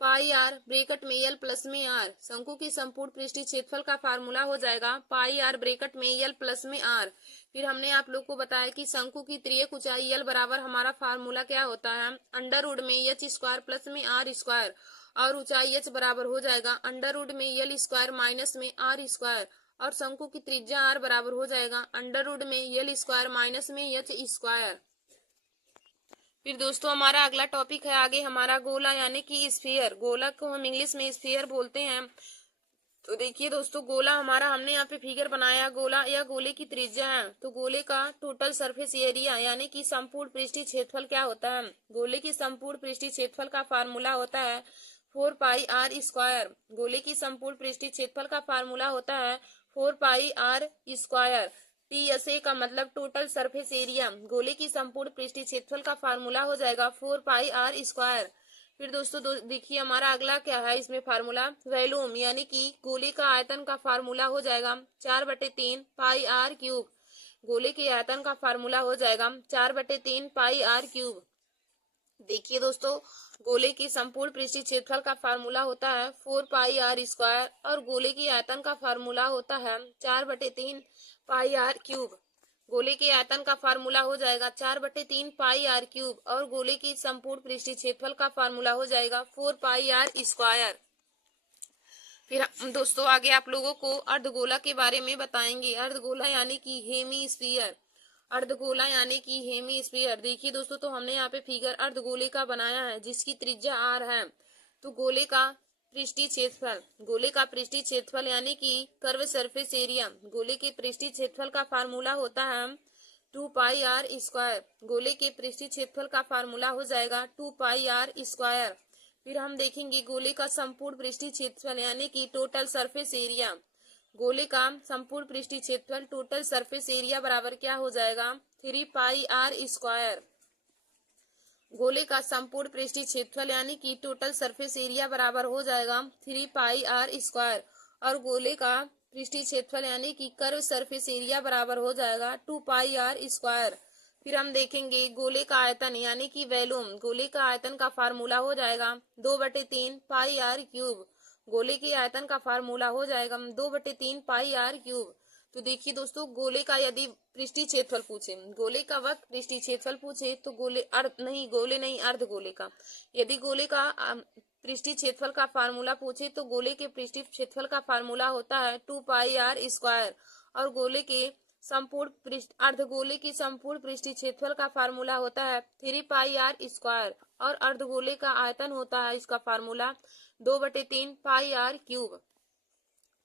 पाई आर ब्रैकेट में यल प्लस में आर। शंकु की संपूर्ण पृष्ठीय क्षेत्रफल का फार्मूला हो जाएगा पाई आर ब्रैकेट में यल प्लस में आर। फिर हमने आप लोग को बताया कि शंकु की तिर्यक ऊंचाई यल बराबर हमारा फार्मूला क्या होता है? अंडर रूट में एच स्क्वायर प्लस में आर स्क्वायर, और ऊंचाई एच बराबर हो जाएगा अंडर रूट में यल स्क्वायर माइनस में आर स्क्वायर, और शंकु की त्रिज्या आर बराबर हो जाएगा अंडर रूट में यल स्क्वायर माइनस में एच स्क्वायर। फिर दोस्तों, हमारा अगला टॉपिक है आगे हमारा गोला यानी कि स्फीयर। गोला को हम इंग्लिश में स्फीयर बोलते हैं। तो देखिए दोस्तों, गोला हमारा, हमने यहाँ पे फिगर बनाया गोला या गोले की त्रिज्या है। तो गोले का टोटल सरफेस एरिया यानी कि संपूर्ण पृष्ठीय क्षेत्रफल क्या होता है? गोले की संपूर्ण पृष्ठीय क्षेत्रफल का फार्मूला होता है 4 पाई आर स्क्वायर। गोले की संपूर्ण पृष्ठीय क्षेत्रफल का फार्मूला होता है 4 पाई आर स्क्वायर। टीएसए का मतलब टोटल सरफेस एरिया। गोले की संपूर्ण पृष्ठीय क्षेत्रफल का फार्मूला हो जाएगा 4 पाई आर स्क्वायर। फिर दोस्तों देखिए हमारा अगला क्या है इसमें फार्मूला? वॉल्यूम यानी कि गोले का आयतन का फार्मूला हो जाएगा 4/3 पाई आर क्यूब। गोले के आयतन का फार्मूला हो जाएगा 4/3 पाई आर क्यूब। देखिए दोस्तों, गोले की संपूर्ण पृष्ठीय क्षेत्रफल का फार्मूला होता है 4 पाई आर स्क्वायर और गोले की आयतन का फार्मूला होता है 4/3 पाई आर क्यूब। गोले के आयतन का फार्मूला हो जाएगा 4/3 पाई आर क्यूब और गोले की संपूर्ण पृष्ठीय क्षेत्रफल का फार्मूला हो जाएगा 4 पाई आर स्क्वायर। फिर हम दोस्तों आगे आप लोगों को अर्धगोला के बारे में बताएंगे। अर्धगोला यानी कि हेमी स्फीयर। अर्धगोला यानी कि हेमी स्फीयर। देखिए दोस्तों, तो हमने यहाँ पे फिगर अर्धगोले का बनाया है जिसकी त्रिज्या r है। तो गोले का पृष्ठीय क्षेत्रफल, गोले का पृष्ठीय क्षेत्रफल यानी कि कर्व सरफेस एरिया, गोले के पृष्ठीय क्षेत्रफल का फार्मूला होता है 2 पाई आर स्क्वायर। गोले के पृष्ठीय क्षेत्रफल का फार्मूला हो जाएगा 2 पाई आर स्क्वायर। फिर हम देखेंगे गोले का संपूर्ण पृष्ठीय क्षेत्रफल यानी कि टोटल सरफेस एरिया। गोले का संपूर्ण पृष्ठीय क्षेत्रफल टोटल सरफेस एरिया बराबर क्या हो जाएगा 3 पाई आर स्क्वायर। गोले का संपूर्ण पृष्ठीय क्षेत्रफल यानी कि टोटल सरफेस एरिया बराबर हो जाएगा 3 पाई आर स्क्वायर और गोले का पृष्ठीय क्षेत्रफल यानी कि कर्व सरफेस एरिया बराबर हो जाएगा 2 पाई आर स्क्वायर। फिर हम देखेंगे गोले का आयतन यानी कि वॉल्यूम। गोले का आयतन का फार्मूला हो जाएगा 2/3 पाई आर क्यूब। गोले के आयतन का फार्मूला हो जाएगा 2/3 पाई आर क्यूब। तो देखिए दोस्तों, गोले का यदि पृष्ठीय क्षेत्रफल पूछे, गोले का वक्त पृष्ठीय क्षेत्रफल पूछे तो गोले नहीं अर्धगोले का, यदि गोले का पृष्ठीय क्षेत्रफल का फार्मूला पूछे तो गोले के पृष्ठीय क्षेत्रफल का फार्मूला होता है 2 पाई आर स्क्वायर और गोले के संपूर्ण अर्धगोले की संपूर्ण पृष्ठीय क्षेत्रफल का फार्मूला होता है 3 पाई आर स्क्वायर और अर्धगोले का आयतन होता है इसका फार्मूला 2/3 पाई आर क्यूब।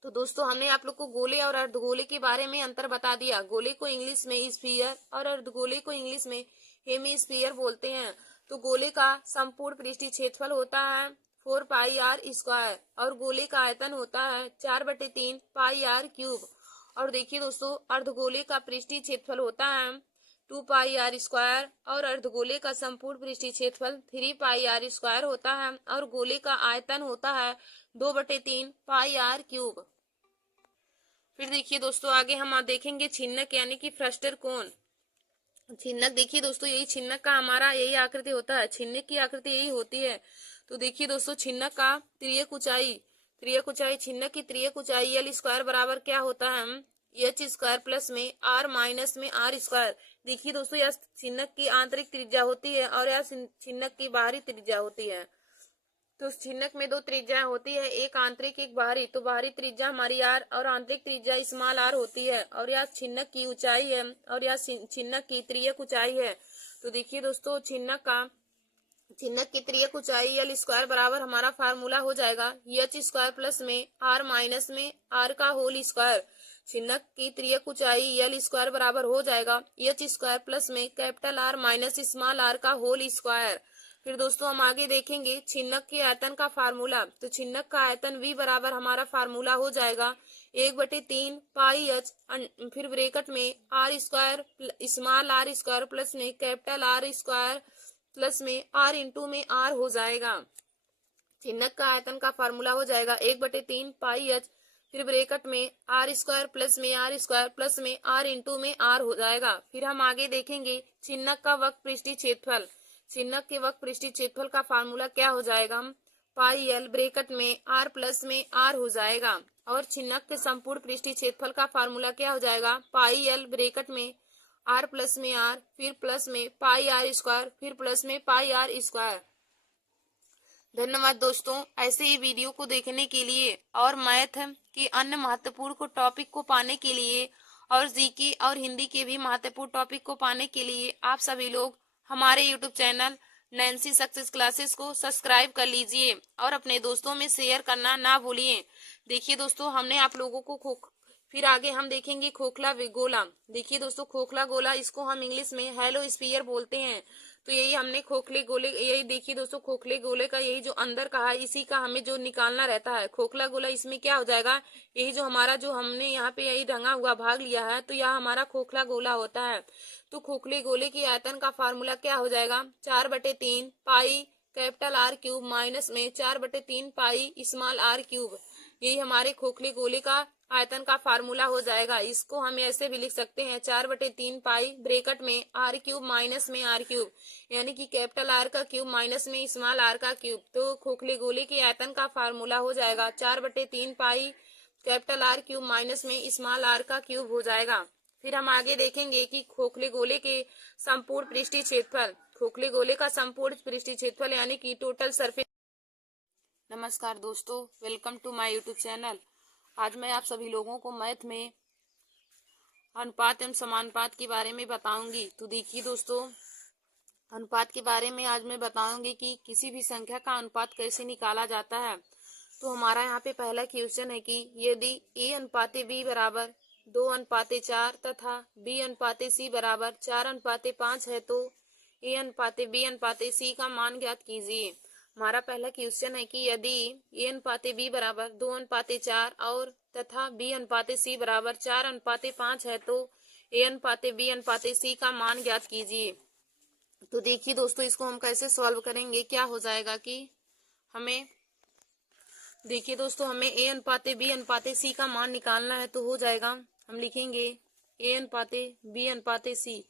तो दोस्तों, हमने आप लोग को गोले और अर्धगोले के बारे में अंतर बता दिया। गोले को इंग्लिश में स्फीयर और अर्धगोले को इंग्लिश में हेमी स्फीयर बोलते हैं। तो गोले का संपूर्ण पृष्ठीय क्षेत्रफल होता है 4 पाई आर स्क्वायर और गोले का आयतन होता है 4/3 पाई आर क्यूब। और देखिए दोस्तों, अर्धगोले का पृष्ठीय क्षेत्रफल होता है 2 पाई आर स्क्वायर और अर्धगोले का संपूर्ण पृष्ठीय क्षेत्रफल 3 पाई आर स्क्वायर होता है और गोले का आयतन होता है 2/3 पाई आर क्यूब। फिर देखिए दोस्तों, आगे हम देखेंगे छिन्नक यानी कि फ्रस्टर कोण। छिन्नक, देखिए दोस्तों, यही छिन्नक का हमारा यही आकृति होता है, छिन्नक की आकृति यही होती है। तो देखिए दोस्तों, छिन्नक का त्रियक ऊंचाई छिन्नक की त्रियक ऊंचाई एल स्क्वायर बराबर क्या होता है एच स्क्वायर प्लस में आर माइनस में आर स्क्वायर। देखिए दोस्तों, यह छिन्नक की आंतरिक त्रिज्या होती है और यह छिन्नक की बाहरी त्रिज्या होती है। तो छिन्नक में दो त्रिज्याएं होती है, एक आंतरिक एक बाहरी। तो बाहरी त्रिज्या हमारी आर और आंतरिक त्रिज्या स्मॉल आर होती है और यह छिन्नक की ऊंचाई है और यह छिन्नक की त्रियक ऊंचाई है। तो देखिए दोस्तों, छिन्नक की त्रियक ऊंचाई एल स्क्वायर बराबर हमारा फार्मूला हो जाएगा एच स्क्वायर प्लस में आर माइनस में आर का होल स्क्वायर। छिन्नक की त्रियक ऊंचाई एल स्क्वायर बराबर हो जाएगा एच स्क्वायर प्लस में capital R minus small R का होल स्क्वायर। फिर दोस्तों हम आगे देखेंगे छिन्नक के आयतन का फार्मूला। तो छिन्नक का आयतन V बराबर हमारा फार्मूला हो जाएगा 1/3 पाई एच, फिर ब्रैकेट में R square small R square plus में कैपिटल आर स्क्वायर प्लस में आर इंटू में आर हो जाएगा। छिन्नक का आयतन का फार्मूला हो जाएगा 1/3 पाई एच, फिर ब्रैकेट में आर स्क्वायर प्लस में आर स्क्वायर प्लस में आर इंटू में आर हो जाएगा। फिर हम आगे देखेंगे छिन्नक का वक्र पृष्ठीय क्षेत्रफल। छिन्नक के वक्र पृष्ठीय क्षेत्रफल का फार्मूला क्या हो जाएगा पाई एल ब्रैकेट में आर प्लस में आर हो जाएगा और छिन्नक के संपूर्ण पृष्ठीय क्षेत्रफल का फार्मूला क्या हो जाएगा पाई एल ब्रैकेट में आर प्लस में आर, फिर प्लस में पाई आर स्क्वायर, फिर प्लस में पाई आर स्क्वायर। धन्यवाद दोस्तों, ऐसे ही वीडियो को देखने के लिए और मैथ के अन्य महत्वपूर्ण टॉपिक को पाने के लिए और जीके और हिंदी के भी महत्वपूर्ण टॉपिक को पाने के लिए आप सभी लोग हमारे YouTube channel Nancy success classes को सब्सक्राइब कर लीजिए और अपने दोस्तों में शेयर करना ना भूलिए। देखिए दोस्तों, हमने आप लोगों को फिर आगे हम देखेंगे खोखला गोला। देखिए दोस्तों, खोखला गोला, इसको हम इंग्लिश में हेलो स्फीयर बोलते हैं। तो यही हमने खोखले गोले, यही देखिए दोस्तों, खोखले गोले का यही जो अंदर का है इसी का हमें जो निकालना रहता है खोखला गोला। इसमें क्या हो जाएगा, यही जो हमारा जो हमने यहाँ पे यही ढंगा हुआ भाग लिया है तो यह हमारा खोखला गोला होता है। तो खोखले गोले की आयतन का फार्मूला क्या हो जाएगा 4/3 pi capital R cube minus में 4/3 पाई स्मॉल आर क्यूब। यही हमारे खोखले गोले का आयतन का फार्मूला हो जाएगा। इसको हम ऐसे भी लिख सकते हैं 4/3 पाई ब्रैकेट में आर क्यूब माइनस में आर क्यूब, यानी कि कैपिटल आर का क्यूब माइनस में स्मॉल आर का क्यूब। तो खोखले गोले के आयतन का फार्मूला हो जाएगा 4/3 pi capital R cube minus में स्मॉल आर का क्यूब हो जाएगा। फिर हम आगे देखेंगे कि खोखले गोले के संपूर्ण पृष्ठीय क्षेत्रफल, खोखले गोले का संपूर्ण पृष्ठीय क्षेत्रफल यानी कि टोटल सरफेस। नमस्कार दोस्तों, welcome to my YouTube channel. आज मैं आप सभी लोगों को मैथ में अनुपात एवं समानुपात के बारे में बताऊंगी। तो देखिए दोस्तों, अनुपात के बारे में आज मैं बताऊंगी कि किसी भी संख्या का अनुपात कैसे निकाला जाता है। तो हमारा यहाँ पे पहला क्वेश्चन है कि यदि a अनुपाते b बराबर 2:4 तथा b अनुपाते c बराबर 4:5 है तो a अनुपाते b अनुपाते c का मान ज्ञात कीजिए। हमारा पहला क्वेश्चन है कि यदि a अनुपाते b बराबर 2:4 और तथा b अनुपाते c बराबर 4:5 है तो a अनुपाते b अनुपाते c का मान ज्ञात कीजिए। तो देखिए दोस्तों, इसको हम कैसे सॉल्व करेंगे। क्या हो जाएगा कि हमें देखिए दोस्तों, हमें a अनुपाते b अनुपाते c का मान निकालना है। तो हो जाएगा, हम लिखेंगे a अनुपाते b अनुपाते c।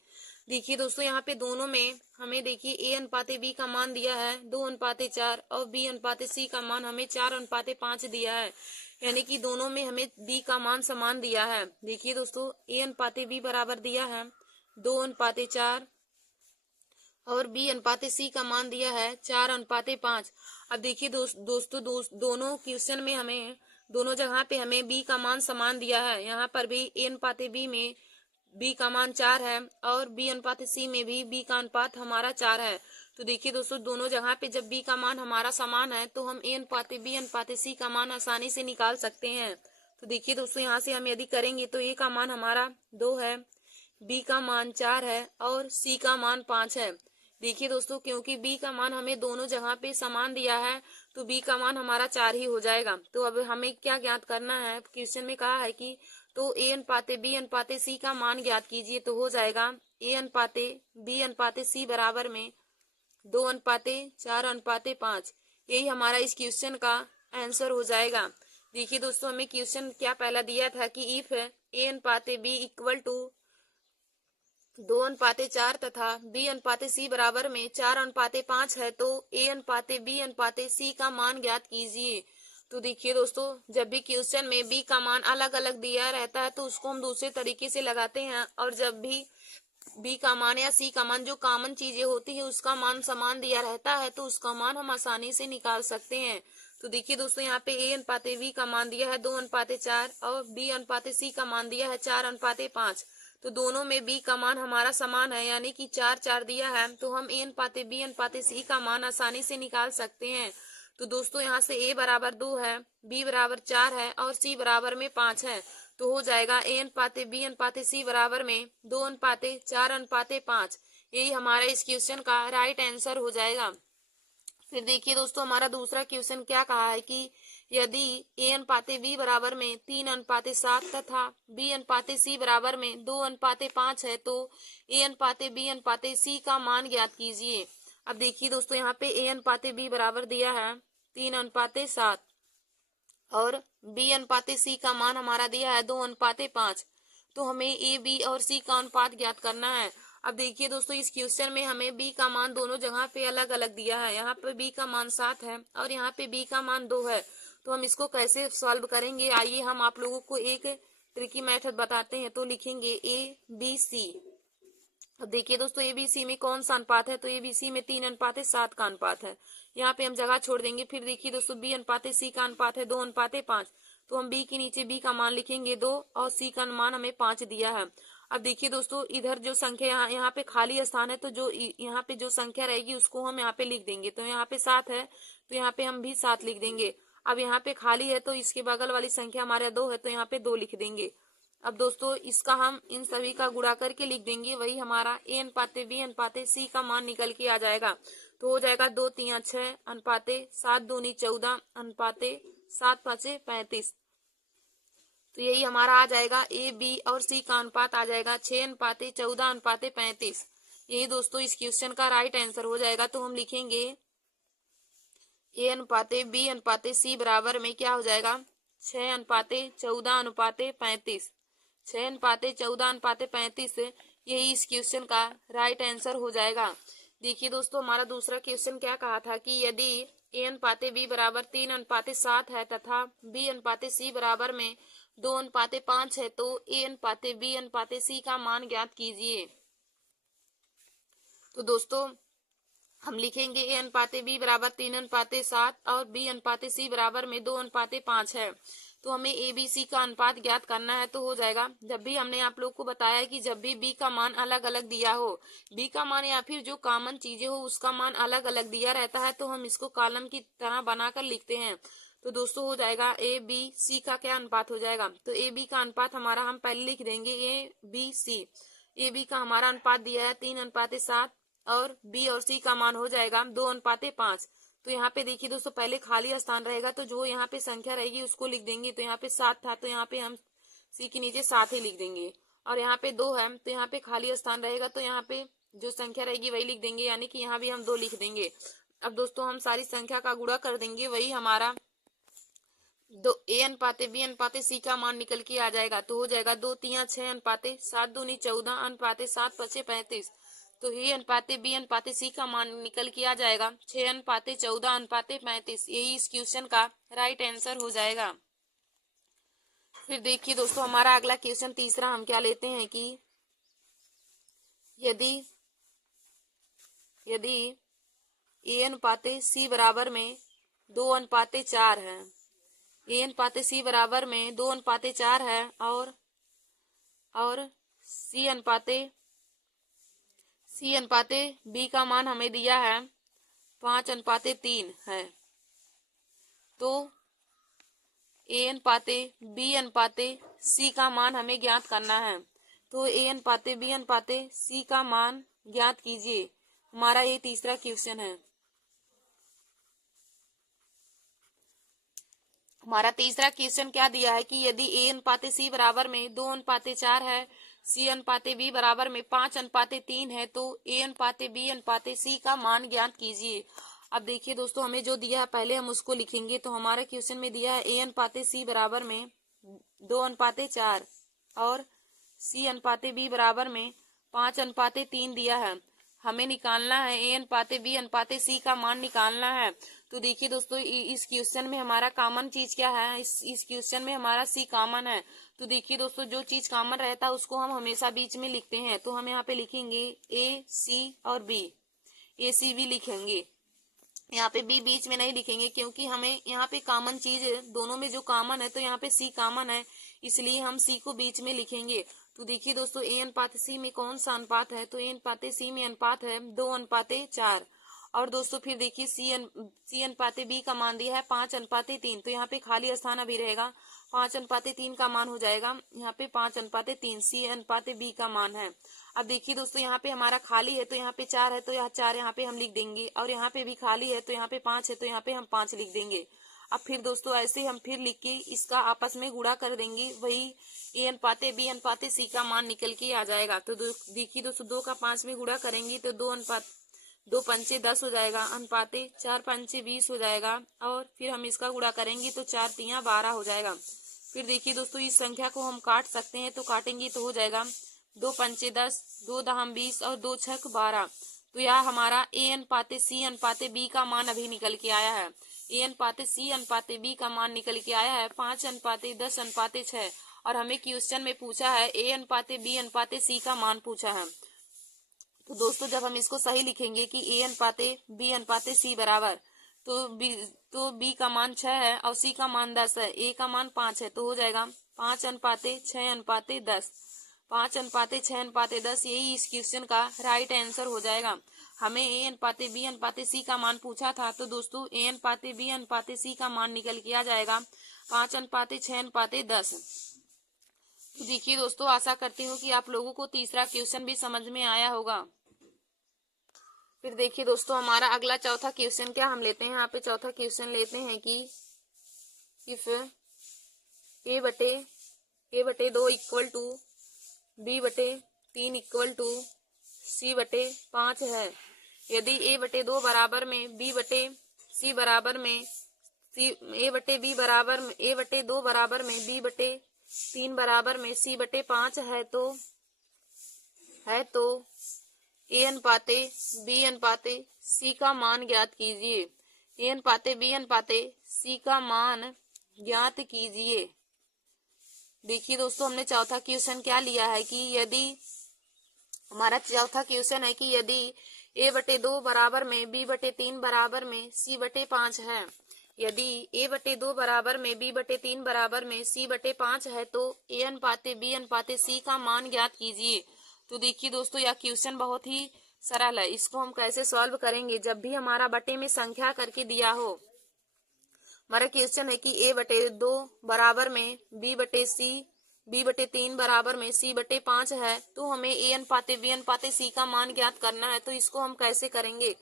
देखिए दोस्तों, यहाँ पे दोनों में हमें देखिए a अनुपाते b का मान दिया है 2:4 और b अनुपाते c का मान हमें 4:5 दिया है, यानी कि दोनों में हमें b का मान समान दिया है। देखिए दोस्तों, a अनुपाते b बराबर दिया है 2:4 और b अनुपाते c का मान दिया है 4:5। अब देखिए दोस्तों दोनों क्वेश्चन में हमें दोनों जगह पे हमें b का मान समान दिया है। यहाँ पर भी a अनुपाते b में b का मान 4 है और b अनुपात c में भी b का अनुपात हमारा 4 है। तो देखिए दोस्तों, दोनों जगह पे जब b का मान हमारा समान है तो हम a अनुपाते b अनुपाते c का मान आसानी से निकाल सकते हैं। तो देखिए दोस्तों, यहाँ से हम यदि करेंगे तो a का मान हमारा 2 है, b का मान 4 है और c का मान 5 है। देखिए दोस्तों, क्योंकि b का मान हमें दोनों जगह पे समान दिया है तो b का मान हमारा 4 ही हो जाएगा। तो अब हमें क्या ज्ञात करना है, क्वेश्चन में कहा है कि तो a अनुपाते b अनुपाते c का मान ज्ञात कीजिए। तो हो जाएगा a अनुपाते b अनुपाते c बराबर में 2:4:5। यही हमारा इस क्वेश्चन का आंसर हो जाएगा। देखिए दोस्तों, हमें क्वेश्चन क्या पहला दिया था कि इफ a अनुपाते b इक्वल टू 2:4 तथा b अनुपाते c बराबर में 4:5 है तो a अनुपाते b अनुपाते c का मान ज्ञात कीजिए। तो देखिए दोस्तों, जब भी क्वेश्चन में b का मान अलग अलग दिया रहता है तो उसको हम दूसरे तरीके से लगाते हैं, और जब भी b का मान या c का मान जो कॉमन चीजें होती है उसका मान समान दिया रहता है तो उसका मान हम आसानी से निकाल सकते हैं। तो देखिए दोस्तों, यहाँ पे a अनुपाते b का मान दिया है 2:4 और b अनुपाते c का मान दिया है 4:5। तो दोनों में b का मान हमारा समान है, यानी कि 4 दिया है, तो हम a अनुपाते b अनुपाते c का मान आसानी से निकाल सकते हैं। तो दोस्तों, यहाँ से a बराबर 2 है, b बराबर 4 है और c बराबर में 5 है। तो हो जाएगा a अनुपाते b अनुपाते c बराबर में 2:4:5। यही हमारा इस क्वेश्चन का राइट आंसर हो जाएगा। फिर देखिए दोस्तों, हमारा दूसरा क्वेश्चन क्या कहा है कि यदि a अनुपाते b बराबर में 3:7 तथा b अनुपाते c बराबर में 2:5 है तो a अनुपाते b अनुपाते c का मान ज्ञात कीजिए। अब देखिए दोस्तों, यहाँ पे a अनुपाते b बराबर दिया है 3:7 और b अनुपाते c का मान हमारा दिया है 2:5। तो हमें a b और c का अनुपात ज्ञात करना है। अब देखिए दोस्तों, इस क्वेश्चन में हमें b का मान दोनों जगह पे अलग अलग दिया है। यहाँ पे b का मान 7 है और यहाँ पे b का मान 2 है। तो हम इसको कैसे सॉल्व करेंगे, आइए हम आप लोगों को एक ट्रिकी मेथड बताते हैं। तो लिखेंगे a b c। अब देखिए दोस्तों, a b c में कौन सा अनुपात है, तो a b c में 3:7 का अनुपात है। यहाँ पे हम जगह छोड़ देंगे। फिर देखिए दोस्तों, b अनुपाते c का अनुपात है 2:5। तो हम b के नीचे b का मान लिखेंगे 2 और c का मान हमें 5 दिया है। अब देखिए दोस्तों, इधर जो संख्या यहाँ पे खाली स्थान है तो जो यहाँ पे जो संख्या रहेगी उसको हम यहाँ पे लिख देंगे। तो यहाँ पे 7 है तो यहाँ पे हम भी 7 लिख देंगे। अब यहाँ पे खाली है तो इसके बगल वाली संख्या हमारे 2 है तो यहाँ पे 2 लिख देंगे। अब दोस्तों, इसका हम इन सभी का गुणा करके लिख देंगे। वही हमारा a अनुपाते b अनुपाते c का मान निकल के आ जाएगा। तो हो जाएगा 2 3 6 अनुपाते 7 दूनी 14 अनुपाते 7 5 35। तो यही हमारा आ जाएगा a b और c का अनुपात आ जाएगा 6:14 अनुपाते 35। यही दोस्तों इस क्वेश्चन का राइट आंसर हो जाएगा। तो हम लिखेंगे a अनुपाते b अनुपाते c बराबर में क्या हो जाएगा 6:14:35, 6:14:35 यही इस क्वेश्चन का राइट आंसर हो जाएगा। देखिए दोस्तों, हमारा दूसरा क्वेश्चन क्या कहा था कि यदि A/B बराबर 3:7 है तथा B/C बराबर में 2:5 है तो A/B/C का मान ज्ञात कीजिए। तो दोस्तों हम लिखेंगे A/B बराबर 3:7 और B/C बराबर में 2:5 है। तो हमें ABC का अनुपात ज्ञात करना है। तो हो जाएगा, जब भी हमने आप लोग को बताया कि जब भी B का मान अलग अलग दिया हो, B का मान या फिर जो कॉमन चीजें हो उसका मान अलग अलग दिया रहता है, तो हम इसको कॉलम की तरह बनाकर लिखते हैं। तो दोस्तों हो जाएगा ABC का क्या अनुपात हो जाएगा, तो AB का अनुपात हमारा हम पहले लिख देंगे ABC। AB का हमारा अनुपात दिया है 3:7 और B और C का मान हो जाएगा 2:5। तो यहाँ पे देखिए दोस्तों, पहले खाली स्थान रहेगा तो जो यहाँ पे संख्या रहेगी उसको लिख देंगे। तो यहाँ पे 7 था तो यहाँ पे हम C के नीचे 7 ही लिख देंगे। और यहाँ पे 2 है तो यहाँ पे खाली स्थान रहेगा तो यहाँ पे जो संख्या रहेगी वही लिख देंगे, यानी कि यहाँ भी हम 2 लिख देंगे। अब दोस्तों हम सारी संख्या का गुणा कर देंगे, वही हमारा A/B/C का मान निकल के आ जाएगा। तो हो जाएगा 2×3=6, 7×2 14, 7×5 = 35। तो A/B/C का मान निकल के आ जाएगा 6:14:35। यही इस क्वेश्चन का राइट आंसर हो जाएगा। फिर देखिए दोस्तों, हमारा अगला क्वेश्चन तीसरा हम क्या लेते हैं कि यदि A/C बराबर में 2:4 है, A/C बराबर में 2:4 है और C/B का मान हमें दिया है 5:3 है। तो A/B/C का मान हमें ज्ञात करना है। तो A/B/C का मान ज्ञात कीजिए। हमारा ये तीसरा क्वेश्चन है। हमारा तीसरा क्वेश्चन क्या दिया है कि यदि A/C बराबर में 2:4 है, C/B बराबर में 5:3 है तो A/B/C का मान ज्ञात कीजिए। अब देखिए दोस्तों, हमें जो दिया है पहले हम उसको लिखेंगे। तो हमारे क्वेश्चन में दिया है A/C बराबर में 2:4 और C/B बराबर में 5:3 दिया है। हमें निकालना है A/B/C का मान निकालना है। तो देखिए दोस्तों, इस क्वेश्चन में हमारा कॉमन चीज क्या है, इस क्वेश्चन में हमारा C कॉमन है। तो देखिए दोस्तों, जो चीज कॉमन रहता है उसको हम हमेशा बीच में लिखते हैं। तो हम यहाँ पे लिखेंगे AC और B, ACB लिखेंगे। यहाँ पे B बीच में नहीं लिखेंगे क्योंकि हमें यहाँ पे कॉमन चीज दोनों में जो कॉमन है, तो यहाँ पे C कॉमन है, इसलिए हम C को बीच में लिखेंगे। तो देखिए दोस्तों, A/C में कौन सा अनुपात है, तो A/C में अनुपात है 2:4। और दोस्तों फिर देखिए C/B का मान दिया है 5:3। तो यहाँ पे खाली स्थान अभी रहेगा, 5:3 का मान हो जाएगा यहाँ पे 5:3 C/B का मान है। अब देखिए दोस्तों, यहाँ पे हमारा खाली है तो यहाँ पे 4 है तो यहाँ 4 यहाँ पे हम लिख देंगे, और यहाँ पे भी खाली है तो यहाँ पे 5 है तो यहाँ पे हम 5 लिख देंगे। अब फिर दोस्तों ऐसे हम फिर लिख के इसका आपस में गुणा कर देंगे, वही A/B/C का मान निकल के आ जाएगा। तो देखिए दोस्तों, 2 का 5 में गुणा करेंगे तो 2 पंचे 10 हो जाएगा, अनुपाते 4 पंचे 20 हो जाएगा, और फिर हम इसका गुणा करेंगे तो 4 तिया 12 हो जाएगा। फिर देखिए दोस्तों, इस संख्या को हम काट सकते हैं, तो काटेंगे तो हो जाएगा 2 पंचे 10, 2 दहम 20 और 2 छक 12। तो यह हमारा A/C/B का मान अभी निकल के आया है। A/C/B का मान निकल के आया है 5:10:6। और हमें क्वेश्चन में पूछा है A/B/C का मान पूछा है। तो दोस्तों जब हम इसको सही लिखेंगे कि A/B/C बराबर, तो B का मान 6 है और C का मान 10 है, A का मान 5 है, तो हो जाएगा 5:6:10। 5:6:10 यही इस क्वेश्चन का राइट आंसर हो जाएगा। हमें A/B/C का मान पूछा था, तो दोस्तों A/B/C का मान निकल के आ जाएगा 5:6:10। तो देखिए दोस्तों, आशा करती हूँ कि आप लोगों को तीसरा क्वेश्चन भी समझ में आया होगा। फिर देखिए दोस्तों, हमारा अगला चौथा क्वेश्चन क्या हम लेते हैं। यहाँ पे चौथा क्वेश्चन लेते हैं कि if A/2 equal to B/3 equal to C/5 है। यदि A/2 बराबर में B/C बराबर में ए बटे 2 बराबर में बी बटे 3 बराबर में सी बटे 5 है तो ए अनुपाते बी अनुपाते सी का मान ज्ञात कीजिए। ए अनुपाते बी अनुपाते सी का मान ज्ञात कीजिए। देखिए दोस्तों, हमने चौथा क्वेश्चन क्या लिया है कि यदि हमारा चौथा क्वेश्चन है कि यदि ए बटे 2 बराबर में बी बटे 3 बराबर में सी बटे 5 है, यदि ए बटे 2 बराबर में बी बटे 3 बराबर में सी बटे 5 है तो ए अनुपाते बी अनुपाते सी का मान ज्ञात कीजिए। तो देखिए दोस्तों, यह क्वेश्चन बहुत ही सरल है। इसको हम कैसे सॉल्व करेंगे, जब भी हमारा बटे में संख्या करके दिया हो। हमारा क्वेश्चन है कि ए बटे 2 बराबर में बी बटे 3 बराबर में सी बटे 5 है तो हमें ए अनुपाते बी अनुपाते सी का मान ज्ञात करना है। तो इसको हम कैसे करेंगे,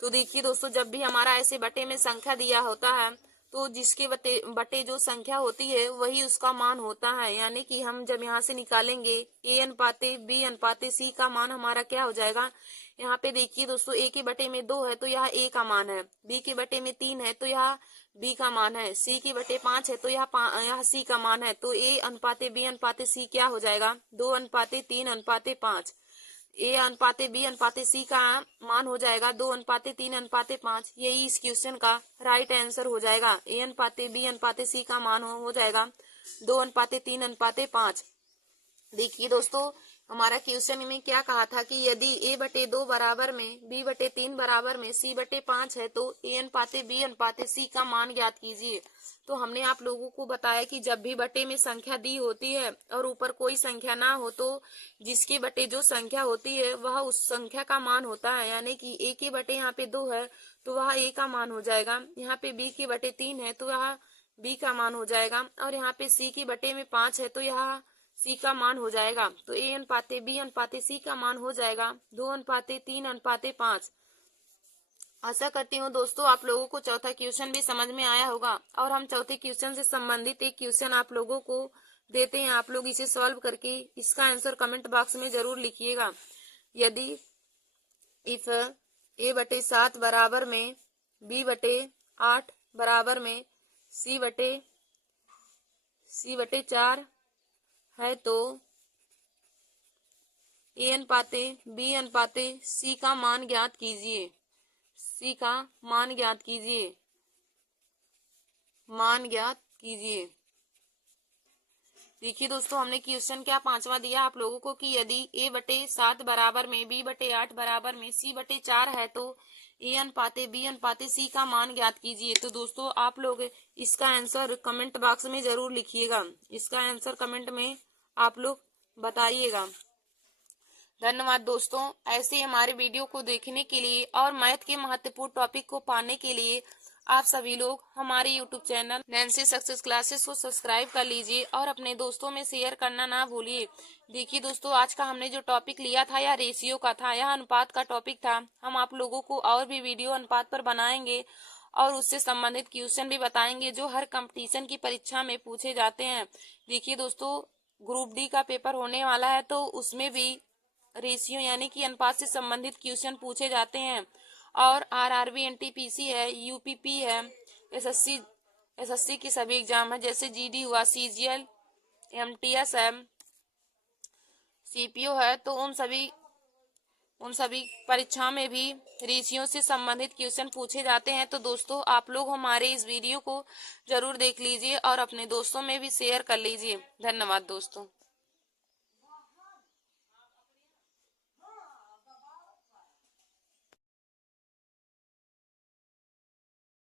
तो देखिए दोस्तों, जब भी हमारा ऐसे बटे में संख्या दिया होता है तो जिसके बटे जो संख्या होती है वही उसका मान होता है। यानी कि हम जब यहाँ से निकालेंगे ए अनुपाते बी अनुपाते सी का मान हमारा क्या हो जाएगा। यहाँ पे देखिए दोस्तों, ए के बटे में 2 है तो यह ए का मान है, बी के बटे में 3 है तो यह बी का मान है, सी के बटे 5 है तो यह सी का मान है। तो ए अनुपाते बी अनुपाते सी क्या हो जाएगा, 2 अनुपाते 3 अनुपाते 5। ए अनुपाते बी अनुपाते सी का मान हो जाएगा 2 अनुपाते 3 अनुपाते 5। यही इस क्वेश्चन का राइट आंसर हो जाएगा। ए अनुपाते बी अनुपाते सी का मान हो जाएगा 2 अनुपाते 3 अनुपाते 5। देखिए दोस्तों, हमारा क्वेश्चन में क्या कहा था कि यदि ए बटे 2 बराबर में बी बटे 3 बराबर में सी बटे 5 है तो ए अनुपाते बी अनुपाते सी का मान ज्ञात कीजिए। तो हमने आप लोगों को बताया कि जब भी बटे में संख्या दी होती है और ऊपर कोई संख्या ना हो तो जिसके बटे जो संख्या होती है वह उस संख्या का मान होता है। यानी कि ए के बटे यहाँ पे 2 है तो वह ए का मान हो जाएगा, यहाँ पे बी के बटे 3 है तो वह बी का मान हो जाएगा, और यहाँ पे सी के बटे में 5 है तो यह सी का मान हो जाएगा। तो ए अनुपाते बी अनुपाते सी का मान हो जाएगा 2 अनुपाते 3 अनुपाते 5। आशा करती हूँ दोस्तों आप लोगों को चौथा क्वेश्चन भी समझ में आया होगा। और हम चौथे क्वेश्चन से संबंधित एक क्वेश्चन आप लोगों को देते हैं, आप लोग इसे सॉल्व करके इसका आंसर कमेंट बॉक्स में जरूर लिखिएगा। यदि इफ ए बटे 7 बराबर में बी बटे 8 बराबर में सी बटे 4 है तो ए अनुपाते बी अनुपाते सी का मान ज्ञात कीजिए। सी का मान ज्ञात कीजिए, मान ज्ञात कीजिए। देखिए दोस्तों, हमने क्वेश्चन क्या पांचवा दिया आप लोगों को कि यदि ए बटे 7 बराबर में बी बटे 8 बराबर में सी बटे 4 है तो ए अनुपाते बी अनुपाते सी का मान ज्ञात कीजिए। तो दोस्तों आप लोग इसका आंसर कमेंट बॉक्स में जरूर लिखिएगा, इसका आंसर कमेंट में आप लोग बताइएगा। धन्यवाद दोस्तों, ऐसे हमारे वीडियो को देखने के लिए और मैथ के महत्वपूर्ण टॉपिक को पाने के लिए आप सभी लोग हमारे YouTube channel Nancy success classes को सब्सक्राइब कर लीजिए और अपने दोस्तों में शेयर करना ना भूलिए। देखिए दोस्तों, आज का हमने जो टॉपिक लिया था यह रेशियो का था, यह अनुपात का टॉपिक था। हम आप लोगों को और भी वीडियो अनुपात पर बनाएंगे और उससे संबंधित क्वेश्चन भी बताएंगे जो हर कंपटीशन की परीक्षा में पूछे जाते हैं। देखिए दोस्तों, ग्रुप डी का पेपर होने वाला है तो उसमें भी रेशियो यानी कि अनुपात से संबंधित क्वेश्चन पूछे जाते हैं। और आरआरबी एनटीपीसी है, यूपीपी है, एसएससी की सभी एग्जाम है, जैसे जीडी हुआ, सीजीएल, एमटीएस है, सीपीओ है, तो उन सभी परीक्षा में भी रेशियो से संबंधित क्वेश्चन पूछे जाते हैं। तो दोस्तों आप लोग हमारे इस वीडियो को जरूर देख लीजिए और अपने दोस्तों में भी शेयर कर लीजिए। धन्यवाद दोस्तों।